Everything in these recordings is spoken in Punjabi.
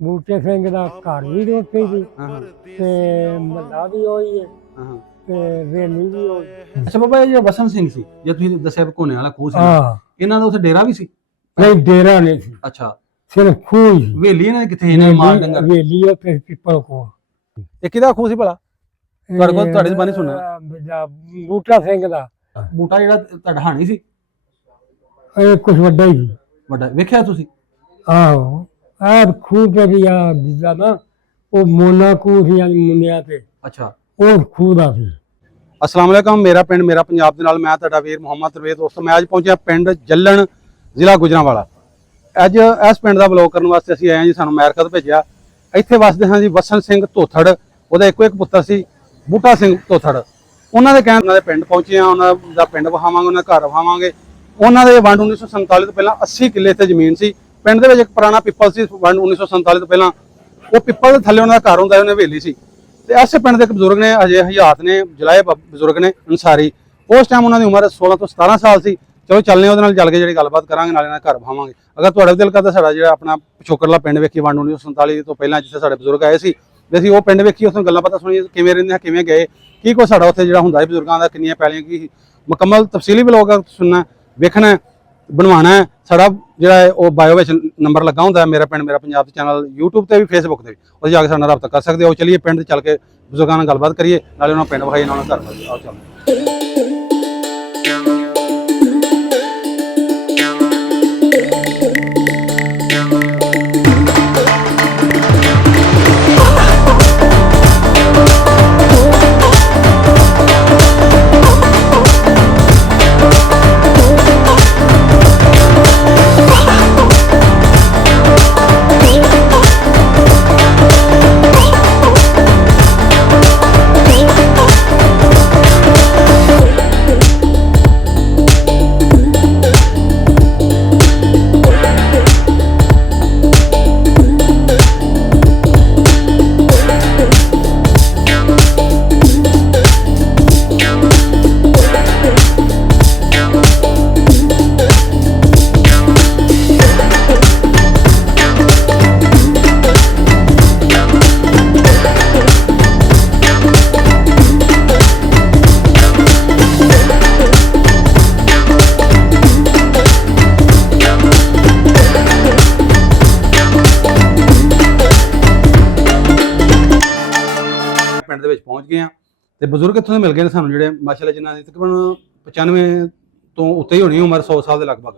ਬੂਟੇ ਸਿੰਘ ਦਾ ਘਰ ਵੀ ਉੱਥੇ ਸੀ ਤੇ ਮੱਲਾ ਵੀ ਹੋਈ ਹੈ ਤੇ ਵੇਲੀ ਵੀ ਹੋਈ। ਅੱਛਾ ਬਾਬਾ, ਇਹ ਜਿਹੜਾ ਵਸਨ ਸਿੰਘ ਸੀ ਜੇ ਤੁਸੀਂ ਦੱਸਿਆ ਕੋਨੇ ਵਾਲਾ ਖੂਹ ਸੀ, ਹਾਂ ਇਹਨਾਂ ਦਾ ਉੱਥੇ ਡੇਰਾ ਵੀ ਸੀ? ਨਹੀਂ ਡੇਰਾ ਨਹੀਂ ਸੀ, ਅੱਛਾ, ਸਿਰਫ ਖੂਹ ਸੀ। ਹਵੇਲੀ ਇਹਨਾਂ ਦੀ ਕਿੱਥੇ? ਇਹਨਾਂ ਮਾਰ ਡੰਗਰ ਵੇਲੀ ਉੱਥੇ ਪਿੱਪਲ ਕੋਲ। ਇਹ ਕਿਹਦਾ ਖੂਹ ਸੀ ਭਲਾ? ਤੁਹਾਡੇ ਕੋਲ ਤੁਹਾਡੀ ਜ਼ਬਾਨੀ ਸੁਣਿਆ। ਬੂਟਾ ਸਿੰਘ ਦਾ। ਬੂਟਾ ਜਿਹੜਾ ਤੁਹਾਡਾ ਹਾਣੀ ਸੀ? ਇਹ ਕੁਛ ਵੱਡਾ ਹੀ ਸੀ। ਵੱਡਾ ਵੇਖਿਆ ਤੁਸੀਂ? ਆਹੋ ਆਹ ਖੂਹ ਤੇ ਵੀ ਆ ਜਿੱਦਾਂ ਨਾ ਉਹ ਮੋਨਾ ਖੂਹ ਸੀ ਮੁੰਡਿਆਂ ਤੇ, ਅੱਛਾ, ਉਹ ਖੂਹ ਦਾ ਸੀ। अस्सलाम वालेकुम। मेरा पिंड मेरा पंजाब ਦੇ ਨਾਲ ਮੈਂ ਤੁਹਾਡਾ ਵੀਰ ਮੁਹੰਮਦ ਤਰਵੇਜ਼। ਦੋਸਤੋ ਮੈਂ ਅੱਜ ਪਹੁੰਚਿਆ ਪਿੰਡ ਜੱਲਣ, ਜ਼ਿਲ੍ਹਾ ਗੁਜਰਾਂਵਾਲਾ। ਅੱਜ ਇਸ ਪਿੰਡ ਦਾ ਵਲੌਗ ਕਰਨ ਵਾਸਤੇ ਅਸੀਂ ਆਏ ਹਾਂ ਜੀ। ਸਾਨੂੰ ਅਮਰੀਕਾ ਤੋਂ ਭੇਜਿਆ। ਇੱਥੇ ਵਸਦੇ ਹਾਂ ਜੀ ਵਸਨ ਸਿੰਘ ਧੋਥੜ, ਉਹਦਾ ਇੱਕੋ ਇੱਕ ਪੁੱਤਰ ਸੀ ਬੂਟਾ ਸਿੰਘ ਧੋਥੜ। ਉਹਨਾਂ ਦੇ ਕਹਿਣ ਦੇ ਪਿੰਡ ਪਹੁੰਚੇ ਹਾਂ, ਉਹਨਾਂ ਦਾ ਪਿੰਡ ਵਿਖਾਵਾਂਗੇ, ਉਹਨਾਂ ਦਾ ਘਰ ਵਿਖਾਵਾਂਗੇ। ਉਹਨਾਂ ਦੇ ਵੰਡ 1947 ਤੋਂ ਪਹਿਲਾਂ 80 ਕਿੱਲੇ ਤੇ ਜ਼ਮੀਨ ਸੀ। ਪਿੰਡ ਦੇ ਵਿੱਚ ਇੱਕ ਪੁਰਾਣਾ ਪਿੱਪਲ ਸੀ। ਵੰਡ 1947 ਤੋਂ ਪਹਿਲਾਂ ਉਹ ਪਿੱਪਲ ਦੇ ਥੱਲੇ ਉਹਨਾਂ ਦਾ ਘਰ ਹੁੰਦਾ, ਉਹਨੇ ਹਵੇਲੀ ਸੀ। ਤੇ ਐਸੇ ਪਿੰਡ ਦੇ ਇੱਕ ਬਜ਼ੁਰਗ ਨੇ, ਅਜੇ ਹਯਾਤ ਨੇ, ਜਲਾਏ ਬਜ਼ੁਰਗ ਨੇ ਅੰਸਾਰੀ। ਉਸ ਟਾਈਮ ਉਹਨਾਂ ਦੀ ਉਮਰ 16 ਤੋਂ 17 ਸਾਲ ਸੀ। ਚਲੋ ਚੱਲਨੇ ਉਹਦੇ ਨਾਲ ਚੱਲ ਕੇ ਜਿਹੜੀ ਗੱਲਬਾਤ ਕਰਾਂਗੇ, ਨਾਲੇ ਨਾਲ ਘਰ ਵਿਖਾਵਾਂਗੇ। ਅਗਰ ਤੁਹਾਡਾ ਦਿਲ ਕਰਦਾ ਸਾਡਾ ਜਿਹੜਾ ਆਪਣਾ ਪਿਛੋਕੜਲਾ ਪਿੰਡ ਵੇਖੀ ਵੰਡ 1947 ਤੋਂ ਪਹਿਲਾਂ ਜਿੱਥੇ ਸਾਡੇ ਬਜ਼ੁਰਗ ਆਏ ਸੀ, ਤੇ ਅਸੀਂ ਉਹ ਪਿੰਡ ਵੇਖੀ, ਉੱਥੋਂ ਗੱਲਾਂ ਬਾਤਾਂ ਸੁਣੀਏ, ਕਿਵੇਂ ਰਹਿੰਦੇ ਆ, ਕਿਵੇਂ ਗਏ, ਕੀ ਕੁਛ ਸਾਡਾ ਉੱਥੇ ਜਿਹੜਾ ਹੁੰਦਾ ਹੈ ਬਜ਼ੁਰਗਾਂ ਦਾ, ਕਿੰਨੀਆਂ ਪੈਲੀਆਂ, ਕੀ ਮੁਕੰਮਲ ਤਫਸੀਲੀ ਵਲੌਗ ਸੁਣਨਾ, ਵੇਖਣਾ, ਬਣਵਾਉਣਾ ਹੈ। ਸਾਡਾ ਜਿਹੜਾ ਹੈ ਉਹ ਬਾਇਓ ਵਿੱਚ ਨੰਬਰ ਲੱਗਾ ਹੁੰਦਾ ਹੈ, ਮੇਰਾ ਪਿੰਡ ਮੇਰਾ ਪੰਜਾਬ ਚੈਨਲ YouTube ਤੇ ਵੀ, Facebook ਤੇ ਵੀ, ਉੱਥੇ ਜਾ ਕੇ ਸਾਡੇ ਨਾਲ ਰਾਬਤਾ ਕਰ ਸਕਦੇ ਹੋ। ਚਲਿਏ ਪਿੰਡ ਚੱਲ ਕੇ ਬਜ਼ੁਰਗਾਂ ਨਾਲ ਗੱਲਬਾਤ ਕਰੀਏ, ਨਾਲੇ ਉਹਨਾਂ ਪਿੰਡ ਵਿਖਾਈਏ, ਨਾਲ ਘਰ ਵਿਖਾਈਏ। ਆਓ ਚੱਲੋ। ਪਿੰਡ ਦੇ ਵਿੱਚ ਪਹੁੰਚ ਗਏ ਆ ਤੇ ਬਜ਼ੁਰਗ ਇੱਥੋਂ ਦੇ ਮਿਲ ਗਏ ਨੇ ਸਾਨੂੰ, ਜਿਹੜੇ ਮਾਸ਼ਾਅੱਲਾ ਜਿਨ੍ਹਾਂ ਦੀ ਤਕਰੀਬਨ 95 ਤੋਂ ਉੱਤੇ ਹੀ ਹੋਣੀ ਉਮਰ, 100 ਸਾਲ ਦੇ ਲਗਭਗ।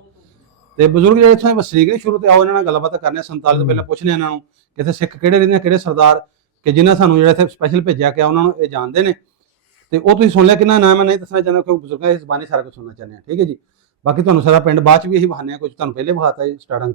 ਤੇ ਬਜ਼ੁਰਗ ਜਿਹੜੇ ਇੱਥੋਂ ਦੇ ਵਸਨੀਕ ਨੇ ਸ਼ੁਰੂ ਤੇ ਆਓ ਇਹਨਾਂ ਨਾਲ ਗੱਲਬਾਤ ਕਰਨੇ। 47 ਤੋਂ ਪਹਿਲਾਂ ਪੁੱਛਨੇ ਇਹਨਾਂ ਨੂੰ ਕਿ ਇੱਥੇ ਸਿੱਖ ਕਿਹੜੇ ਰਹਿੰਦੇ ਆ, ਕਿਹੜੇ ਸਰਦਾਰ, ਕਿ ਜਿਨ੍ਹਾਂ ਸਾਨੂੰ ਜਿਹੜਾ ਇੱਥੇ ਸਪੈਸ਼ਲ ਭੇਜਿਆ ਕਿ ਉਹਨਾਂ ਨੂੰ ਇਹ ਜਾਣਦੇ ਨੇ। ਤੇ ਉਹ ਤੁਸੀਂ ਸੁਣ ਲਿਆ, ਕਿੰਨਾ ਨਾਮ ਮੈਂ ਨਹੀਂ ਦੱਸਣਾ ਚਾਹੁੰਦਾ ਕਿਉਂਕਿ ਬਜ਼ੁਰਗਾਂ ਦੀ ਜ਼ਬਾਨੀ ਸਾਰਾ ਕੁਝ ਸੁਣਨਾ ਚਾਹੁੰਦੇ ਆ। ਠੀਕ ਹੈ ਜੀ। ਬਾਕੀ ਤੁਹਾਨੂੰ ਸਾਰਾ ਪਿੰਡ ਬਾਅਦ ਚ ਵੀ ਇਹੀ ਬਹਾਨੇ ਆ, ਕੁਝ ਤੁਹਾਨੂੰ ਪਹਿਲੇ ਵਿਖਾਤਾ ਜੀ ਸਟਾਰਟਿੰਗ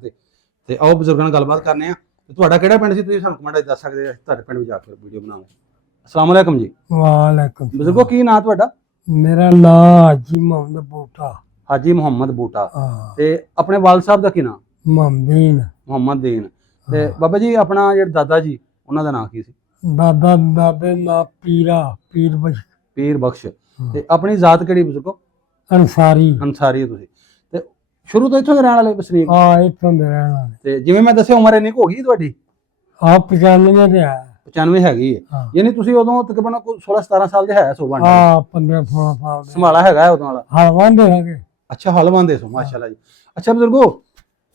ਤੇ ਆਓ ਬਜ਼ੁਰਗਾਂ ਨਾਲ ਗੱਲਬਾਤ ਕਰਨੇ ਆ। ਤੇ ਤੁਹਾਡਾ ਕਿਹੜਾ ਪਿੰਡ ਸੀ, ਤੁਸੀਂ ਸਾਨੂੰ ਕਮੈਂਟ ਵਿੱਚ ਦੱਸ ਸਕਦੇ ਆ, ਤੁਹਾਡੇ ਪਿੰਡ ਵੀ ਜਾ ਕੇ ਵੀਡੀਓ ਬਣਾਵਾਂਗੇ। अस्सलाम वालेकुम जी। ਵਾਲੇਕੁਮ ਬਜ਼ੁਰਗੋ ਕੀ ਨਾਂ ਤੁਹਾਡਾ? ਮੇਰਾ ਨਾਂ ਹਾਜੀ ਮੁਹੰਮਦ ਬੂਟਾ। ਹਾਜੀ ਮੁਹੰਮਦ ਬੂਟਾ। ਹਾਂ ਤੇ ਆਪਣੇ ਵਾਲਦ ਸਾਹਿਬ ਦਾ ਕੀ ਨਾਂ? ਮੁਹੰਮਦੀਨ। ਮੁਹੰਮਦ ਦੀਨ। ਤੇ ਬਾਬਾ ਜੀ ਆਪਣਾ ਜਿਹੜਾ ਦਾਦਾ ਜੀ, ਉਹਨਾਂ ਦਾ ਨਾਂ ਕੀ ਸੀ? ਦਾਦਾ ਦਾਦੇ ਨਾਂ ਪੀਰ ਬਖਸ਼ ਪੀਰ ਬਖਸ਼। ਤੇ ਆਪਣੀ ਜ਼ਾਤ ਕਿਹੜੀ ਬਜ਼ੁਰਗੋ? ਅੰਸਾਰੀ। ਅੰਸਾਰੀ ਤੁਸੀਂ। ਤੇ ਸ਼ੁਰੂ ਤੋਂ ਇੱਥੋਂ ਦੇ ਰਹਿਣ ਵਾਲੇ ਵਸਨੀਕ? ਹਾਂ ਇੱਥੋਂ ਦੇ ਰਹਿਣ ਵਾਲੇ। ਤੇ ਜਿਵੇਂ ਮੈਂ ਦੱਸਿਆ ਉਮਰ ਇੰਨੀ ਕੁ ਹੋ ਗਈ ਤੁਹਾਡੀ? 95 ਦੇ ਆ। 95 ਹੈਗੀ ਹੈ, ਯਾਨੀ ਤੁਸੀਂ ਉਦੋਂ ਤਕਰੀਬਨ 16-17 ਸਾਲ ਦੇ ਹੈ ਸੋ ਬਣ? 15-16 ਸਾਲ ਸੰਭਾਲਾ ਹੈਗਾ ਉਦੋਂ ਵਾਲਾ? ਹਲਵਾਂਦੇ ਹੈਗੇ। ਅੱਛਾ ਹਲਵਾਂਦੇ ਸੋ, ਮਾਸ਼ਾਅੱਲਾ ਜੀ। ਅੱਛਾ ਬਜ਼ੁਰਗੋ,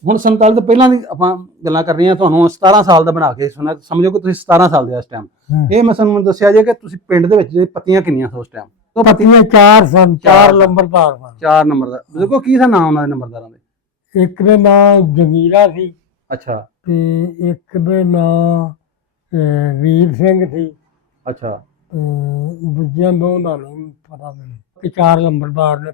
ਹੁਣ 47 ਤੋਂ ਪਹਿਲਾਂ ਦੀ ਆਪਾਂ ਗੱਲਾਂ ਕਰ ਰਹੀਆਂ, ਤੁਹਾਨੂੰ 17 ਸਾਲ ਦਾ ਬਣਾ ਕੇ ਸੁਣਾ, ਸਮਝੋ ਕਿ ਤੁਸੀਂ 17 ਸਾਲ ਦੇ ਇਸ ਟਾਈਮ। ਇਹ ਮੈਂ ਤੁਹਾਨੂੰ ਦੱਸਿਆ ਜੇ ਕਿ ਤੁਸੀਂ ਪਿੰਡ ਦੇ ਵਿੱਚ ਪੱਤੀਆਂ ਕਿੰਨੀਆਂ ਸੀ ਉਸ ਟਾਈਮ? ਪੱਤੀਆਂ 4 ਸਨ, 4 ਨੰਬਰਦਾਰ ਸਨ। 4 ਨੰਬਰ ਦਾ। ਬਜ਼ੁਰਗੋ ਕੀ ਸੀ ਨਾਮ ਉਹਨਾਂ ਦੇ ਨੰਬਰਦਾਰਾਂ ਦੇ? ਇੱਕ ਦੇ ਨਾਂ ਜਮੀਰਾ ਸੀ। ਅੱਛਾ। ਤੇ ਇੱਕ ਦੇ ਨਾਂ ਵੀਰ ਸਿੰਘ ਸੀ। ਅੱਛਾ। ਦੂਜਿਆਂ ਦੋ ਦਾ ਨਹੀਂ ਪਤਾ ਮੈਨੂੰ ਕਿ 4 ਨੰਬਰਦਾਰ ਨੇ।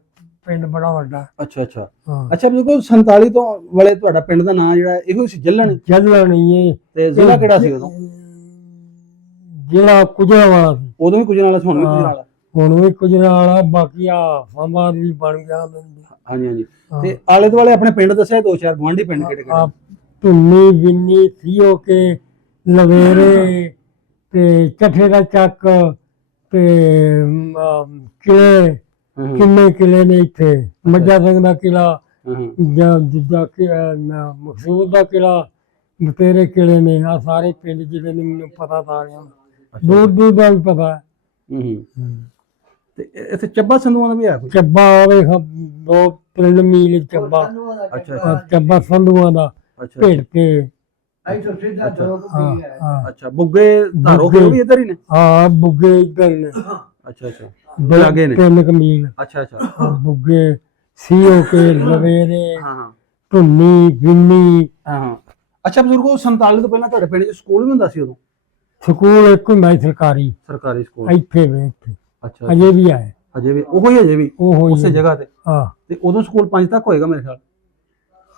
ਪਿੰਡ ਬੜਾ ਵੱਡਾ। ਅੱਛਾ ਅੱਛਾ। ਅੱਛਾ ਬਜ਼ੁਰਗੋ, 47 ਤੋਂ ਵਾਲੇ ਤੁਹਾਡਾ ਪਿੰਡ ਦਾ ਨਾਂ ਜਿਹੜਾ ਇਹੋ ਸੀ ਜੱਲਣ? ਜੱਲਣ ਹੀ। ਤੇ ਜ਼ਿਲ੍ਹਾ ਕਿਹੜਾ ਸੀ ਉਦੋਂ? ਜ਼ਿਲ੍ਹਾ ਗੁਜਰਾਂਵਾਲਾ ਸੀ। ਉਦੋਂ ਵੀ ਗੁਜਰਾਂਵਾਲਾ ਸੀ, ਹੁਣ ਵੀ ਗੁਜਰਾਂਵਾਲਾ? ਹੁਣ ਵੀ ਗੁਜਰਾਂਵਾਲਾ। ਬਾਕੀ ਫਾਮਾਦ ਵੀ ਬਣ ਗਿਆ। ਹਾਂਜੀ ਹਾਂਜੀ। ਤੇ ਆਲੇ ਦੁਆਲੇ ਆਪਣੇ ਪਿੰਡ ਦੱਸਿਆ, 2-4 ਗੁਆਂਢੀ ਪਿੰਡ ਕਿਹੜੇ ਕਿਹੜੇ? ਧੁੰਨੀ, ਬਿੰਨੀ, ਸੀਓ ਕੇ, ਲਵੇਰੇ ਤੇ ਚੱਠੇ ਦਾ ਚੱਕ ਤੇ ਕਿਲੇ, ਕਿੰਨੇ ਕਿਲੇ ਨੇ ਇੱਥੇ। ਮੱਝਾ ਸਿੰਘ ਦਾ ਕਿਲਾ, ਜਾਂ ਜਿੱਦਾਂ ਮਕਸੂਦ ਦਾ ਕਿਲਾ, ਬਤੇਰੇ ਕਿਲੇ ਨੇ ਆ ਸਾਰੇ ਪਿੰਡ ਜਿਹੜੇ ਨੇ ਮੈਨੂੰ ਪਤਾ ਸਾਰਿਆਂ ਦਾ ਦੂਰ ਦੂਰ ਦਾ ਵੀ ਪਤਾ। ਤੇ ਇੱਥੇ ਚੱਬਾ ਸੰਧੂਆਂ ਦਾ ਵੀ ਹੈ ਕੋਈ? ਚੱਬਾ ਆਵੇ 2-3 ਮੀਲ ਚੱਬਾ। ਅੱਛਾ ਚੱਬਾ ਸੰਧੂਆਂ ਦਾ ਭੇੜ ਕੇ। ਅੱਛਾ ਬੁੱਗੇ ਧਾਰੋ ਕੇ ਵੀ ਇੱਧਰ ਹੀ ਨੇ? ਹਾਂ ਬੁੱਗੇ ਇੱਧਰ ਨੇ। ਅੱਛਾ ਲਾਗੇ ਨੇ 3 ਮੀਲ। ਅੱਛਾ ਬੁੱਗੇ ਸੀਓ ਕੇ ਲਵੇਰੇ ਹਾਂ ਧੁੰਨੀ ਗਿੰਨੀ। ਹਾਂ ਅੱਛਾ ਬਜ਼ੁਰਗੋ 47 ਤੋਂ ਪਹਿਲਾਂ ਤੁਹਾਡੇ ਪਿੰਡ 'ਚ ਸਕੂਲ ਵੀ ਹੁੰਦਾ ਸੀ ਉਦੋਂ? ਸਕੂਲ ਇੱਕ ਹੁੰਦਾ ਸੀ ਸਰਕਾਰੀ ਸਕੂਲ ਇੱਥੇ ਵੇ ਇੱਥੇ ਅੱਛਾ ਅਜੇ ਵੀ ਹੈ। ਅਜੇ ਵੀ ਹਜੇ ਵੀ ਉਸੇ ਜਗ੍ਹਾ ਤੇ? ਹਾਂ ਤੇ ਉਦੋਂ ਸਕੂਲ 5 ਤੱਕ ਹੋਏਗਾ ਮੇਰੇ ਖਿਆਲ?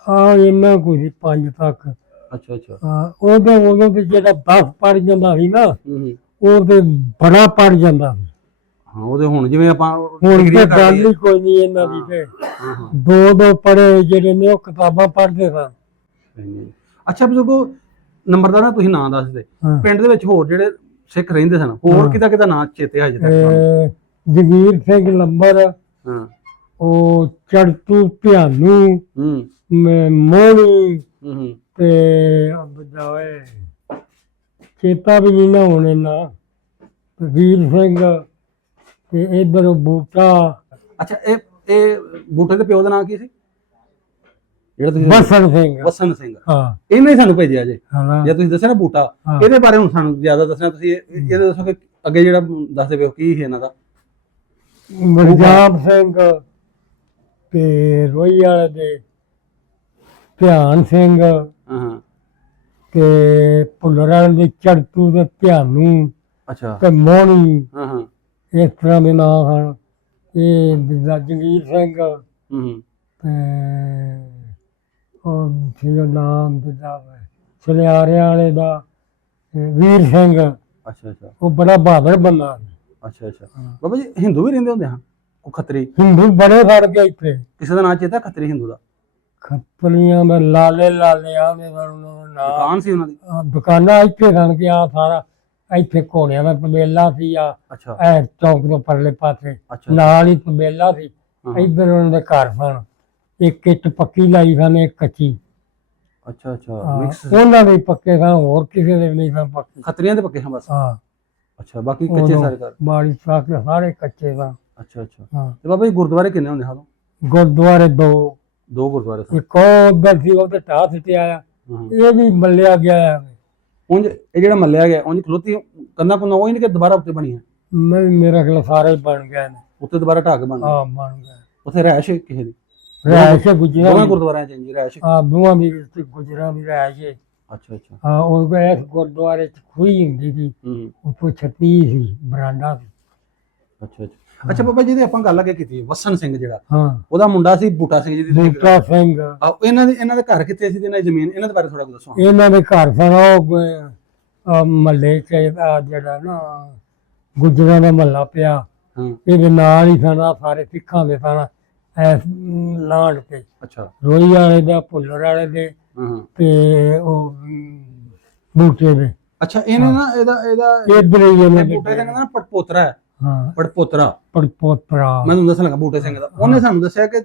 ਹਾਂ ਇੰਨਾ ਕੁ ਸੀ 5 ਤੱਕ। ਅੱਛਾ ਹਾਂ ਉਦੋਂ ਤੇ ਜਿਹੜਾ 10 ਪੜ ਜਾਂਦਾ ਸੀ ਨਾ ਉਹ ਤੇ ਬੜਾ ਪੜ ਜਾਂਦਾ ਸੀ। ਹਾਂ ਉਹਦੇ ਹੁਣ ਜਿਵੇਂ ਆਪਾਂ ਹੁਣ ਤੇ ਗੱਲ ਹੀ ਕੋਈ ਨਹੀਂ ਇਹਨਾਂ ਦੀ ਤੇ 2 ਪੜੇ ਜਿਹੜੇ ਨੇ ਉਹ ਕਿਤਾਬਾਂ ਪੜ੍ਹਦੇ ਸਨ। ਅੱਛਾ ਬਜ਼ੁਰਗੋ ਨੰਬਰਦਾਰ ਤੁਸੀਂ ਨਾਂ ਦੱਸਦੇ ਪਿੰਡ ਦੇ ਵਿੱਚ ਹੋਰ ਜਿਹੜੇ ਸਿੱਖ ਰਹਿੰਦੇ ਸਨ ਹੋਰ ਕਿਹਦਾ ਨਾਂ ਚੇਤੇ ਹਜੇ ਤੱਕ? ਜਗੀਰ ਸਿੰਘ ਲੰਬਰ, ਉਹ ਚੜਤੂ ਧਿਆਨੂ, ਮੋਹਣੀ ਤੇ ਬਜਾਏ ਚੇਤਾ ਵੀ ਨਹੀਂ ਨਾ ਹੋਣੇ ਨਾ ਵੀਰ ਸਿੰਘ ਤੇ ਇਧਰ ਬੂਟਾ। ਅੱਛਾ ਇਹ ਬੂਟੇ ਦੇ ਪਿਓ ਦਾ ਨਾਂ ਕੀ ਸੀ ਜਿਹੜਾ ਤੁਸੀਂ? ਵਸਨ ਸਿੰਘ। ਹਾਂ ਇਹਨੇ ਸਾਨੂੰ ਭੇਜਿਆ ਜੇ ਜੇ ਤੁਸੀਂ ਦੱਸਿਆ ਨਾ ਬੂਟਾ ਇਹਦੇ ਬਾਰੇ ਹੁਣ ਸਾਨੂੰ ਜ਼ਿਆਦਾ ਦੱਸਣਾ ਤੁਸੀਂ ਇਹਦੇ ਦੱਸੋ ਕਿ ਅੱਗੇ ਜਿਹੜਾ ਦੱਸਦੇ ਪਿਓ ਕੀ ਸੀ ਇਹਨਾਂ ਦਾ? ਮਰਜਾਮ ਸਿੰਘ ਤੇ ਰੋਈ ਵਾਲੇ ਦੇ ਧਿਆਨ ਸਿੰਘ ਤੇ ਭੁੱਲਰ ਵਾਲੇ ਦੇ ਚੜਤੂ ਦੇ ਧਿਆਨੂ ਤੇ ਮੋਹਣੀ ਇਸ ਤਰ੍ਹਾਂ ਦੇ ਨਾਂ ਹਨ। ਇਹ ਜਗੀਰ ਸਿੰਘ ਤੇ ਉਹ ਨਾਮ ਸੁਨਿਆਰਿਆਂ ਵਾਲੇ ਦਾ ਵੀਰ ਸਿੰਘ। ਉਹ ਬੜਾ ਬਹਾਦਰ ਬੰਦਾ। ਬਾਬਾ ਜੀ ਹਿੰਦੂ ਵੀ ਰਹਿੰਦੇ ਹੁੰਦੇ ਹਨ ਉਹ ਖੱਤਰੀ? ਹਿੰਦੂ ਬੜੇ ਫੜ ਕੇ ਇੱਥੇ। ਕਿਸੇ ਦਾ ਨਾਂ ਚੇਤਾ ਖੱਤਰੀ ਹਿੰਦੂ ਦਾ? ਖੱਤਰੀਆਂ ਦਾ ਲਾਲੇ ਆਉਂਦੇ ਦੁਕਾਨ ਸੀ ਉਹਨਾਂ ਦੀ? ਦੁਕਾਨਾਂ ਇੱਥੇ ਸਨ ਕਿ ਆ ਸਾਰਾ ਇੱਥੇ ਘੋੜਿਆਂ ਦਾ ਤਬੇਲਾ ਸੀ ਆ ਇਹ ਚੌਂਕ ਤੋਂ ਪਰਲੇ ਪਾਸੇ ਨਾਲ ਹੀ ਤਬੇਲਾ ਸੀ। ਇੱਧਰ ਉਹਨਾਂ ਦੇ ਘਰ ਸਨ, ਇੱਕ ਇੱਟ ਪੱਕੀ ਲਾਈ ਸਨ ਇੱਕ ਕੱਚੀ। ਉਹਨਾਂ ਦੇ ਪੱਕੇ ਸਨ ਹੋਰ ਕਿਸੇ ਦੇ ਨਹੀਂ ਸਨ ਪੱਕੇ। ਖੱਤਰੀਆਂ ਦੇ ਪੱਕੇ ਸਨ ਬਸ? ਅੱਛਾ ਬਾਕੀ ਕੱਚੇ ਸਾਰੇ ਘਰ? ਬਾੜੀ ਸਾਕ ਸਾਰੇ ਕੱਚੇ ਸਨ। ਤੇ ਬਾਬਾ ਜੀ ਗੁਰਦੁਆਰੇ ਕਿੰਨੇ ਹੁੰਦੇ ਹਨ? ਗੁਰਦੁਆਰੇ 2 ਗੁਰਦੁਆਰੇ ਸਨ। ਇੱਕ ਉੱਧਰ ਸੀ ਉਹ ਤੇ ਢਾਹ ਸਿੱਟਿਆ ਆ, ਇਹ ਵੀ ਮੱਲਿਆ ਗਿਆ ਆ। ਉਂਝ ਇਹ ਜਿਹੜਾ ਮੱਲਿਆ ਗਿਆ ਉਂਝ ਖਲੋਤੀ ਕੰਨਾ ਕੁੰਨਾ ਉਹ ਹੀ ਨਹੀਂ ਕਿ ਦੁਬਾਰਾ ਉੱਤੇ ਬਣੀ ਹੈ? ਮੇਰਾ ਖਿਆਲ ਸਾਰੇ ਬਣ ਗਏ ਨੇ ਉੱਤੇ ਦੁਬਾਰਾ ਢਾਹ ਕੇ ਬਣ ਗਏ। ਬਣ ਗਏ। ਉੱਥੇ ਰਹਿਸ਼ ਕਿਸੇ ਦੀ? ਰਹਿਸ਼ ਗੁਜਰਾਂ ਦੋਵਾਂ ਗੁਰਦੁਆਰਿਆਂ ਚ ਜੀ ਰਹਿਸ਼? ਦੋਵਾਂ ਦੀ ਗੁਜਰਾਂ ਦੀ ਰਹਿਸ਼। ਉਹ ਇਸ ਗੁਰਦੁਆਰੇ ਚ ਖੂਹੀ ਹੁੰਦੀ ਸੀ ਉੱਪਰ ਛੱਤੀ ਸੀ ਬਰਾਂਡਾ ਸੀ। ਅੱਛਾ ਬਾਬਾ ਜੀ ਦੀ ਆਪਾਂ ਗੱਲ ਅੱਗੇ ਕੀਤੀ ਵਸਨ ਸਿੰਘ ਜਿਹੜਾ ਉਹਦਾ ਮੁੰਡਾ ਸੀ ਬੂਟਾ ਸਿੰਘ ਜੀ ਦੀ? ਬੂਟਾ ਸਿੰਘ। ਇਹਨਾਂ ਦੇ ਘਰ ਕਿੱਥੇ ਸੀ ਤੇ ਇਹਨਾਂ ਦੀ ਜ਼ਮੀਨ ਇਹਨਾਂ ਦੇ ਬਾਰੇ ਥੋੜਾ ਦੱਸੋ। ਇਹਨਾਂ ਦੇ ਘਰ ਸਨ ਉਹ ਮਹੱਲੇ ਚ ਜਿਹੜਾ ਨਾ ਗੁਜਰਾਂ ਦਾ ਮਹੱਲਾ ਪਿਆ ਇਹਦੇ ਨਾਲ ਹੀ ਸਨ ਸਾਰੇ ਸਿੱਖਾਂ ਦੇ ਸਨ ਲਾਂਡ ਤੇ। ਰੋਈ ਵਾਲੇ ਦਾ ਭੁੱਲਰ ਵਾਲੇ ਦੇ ਤੇ ਉਹ ਬੂਟੇ ਦੇ। ਅੱਛਾ ਇਹਨੇ ਨਾ ਇਹਦਾ ਇੱਧਰ ਹੀ ਇਹਨਾਂ ਦੇ ਬੂਟੇ ਸਿੰਘ ਦਾ ਪੜਪੋਤਰਾ ਹੈ? ਪੜਪੋਤਰਾ ਮੈਂ ਤੁਹਾਨੂੰ ਦੱਸਣ ਲੱਗਾ ਬੂਟੇ ਸਿੰਘ ਦਾ। ਉਹਨੇ ਸਾਨੂੰ ਦੱਸਿਆ ਕਿ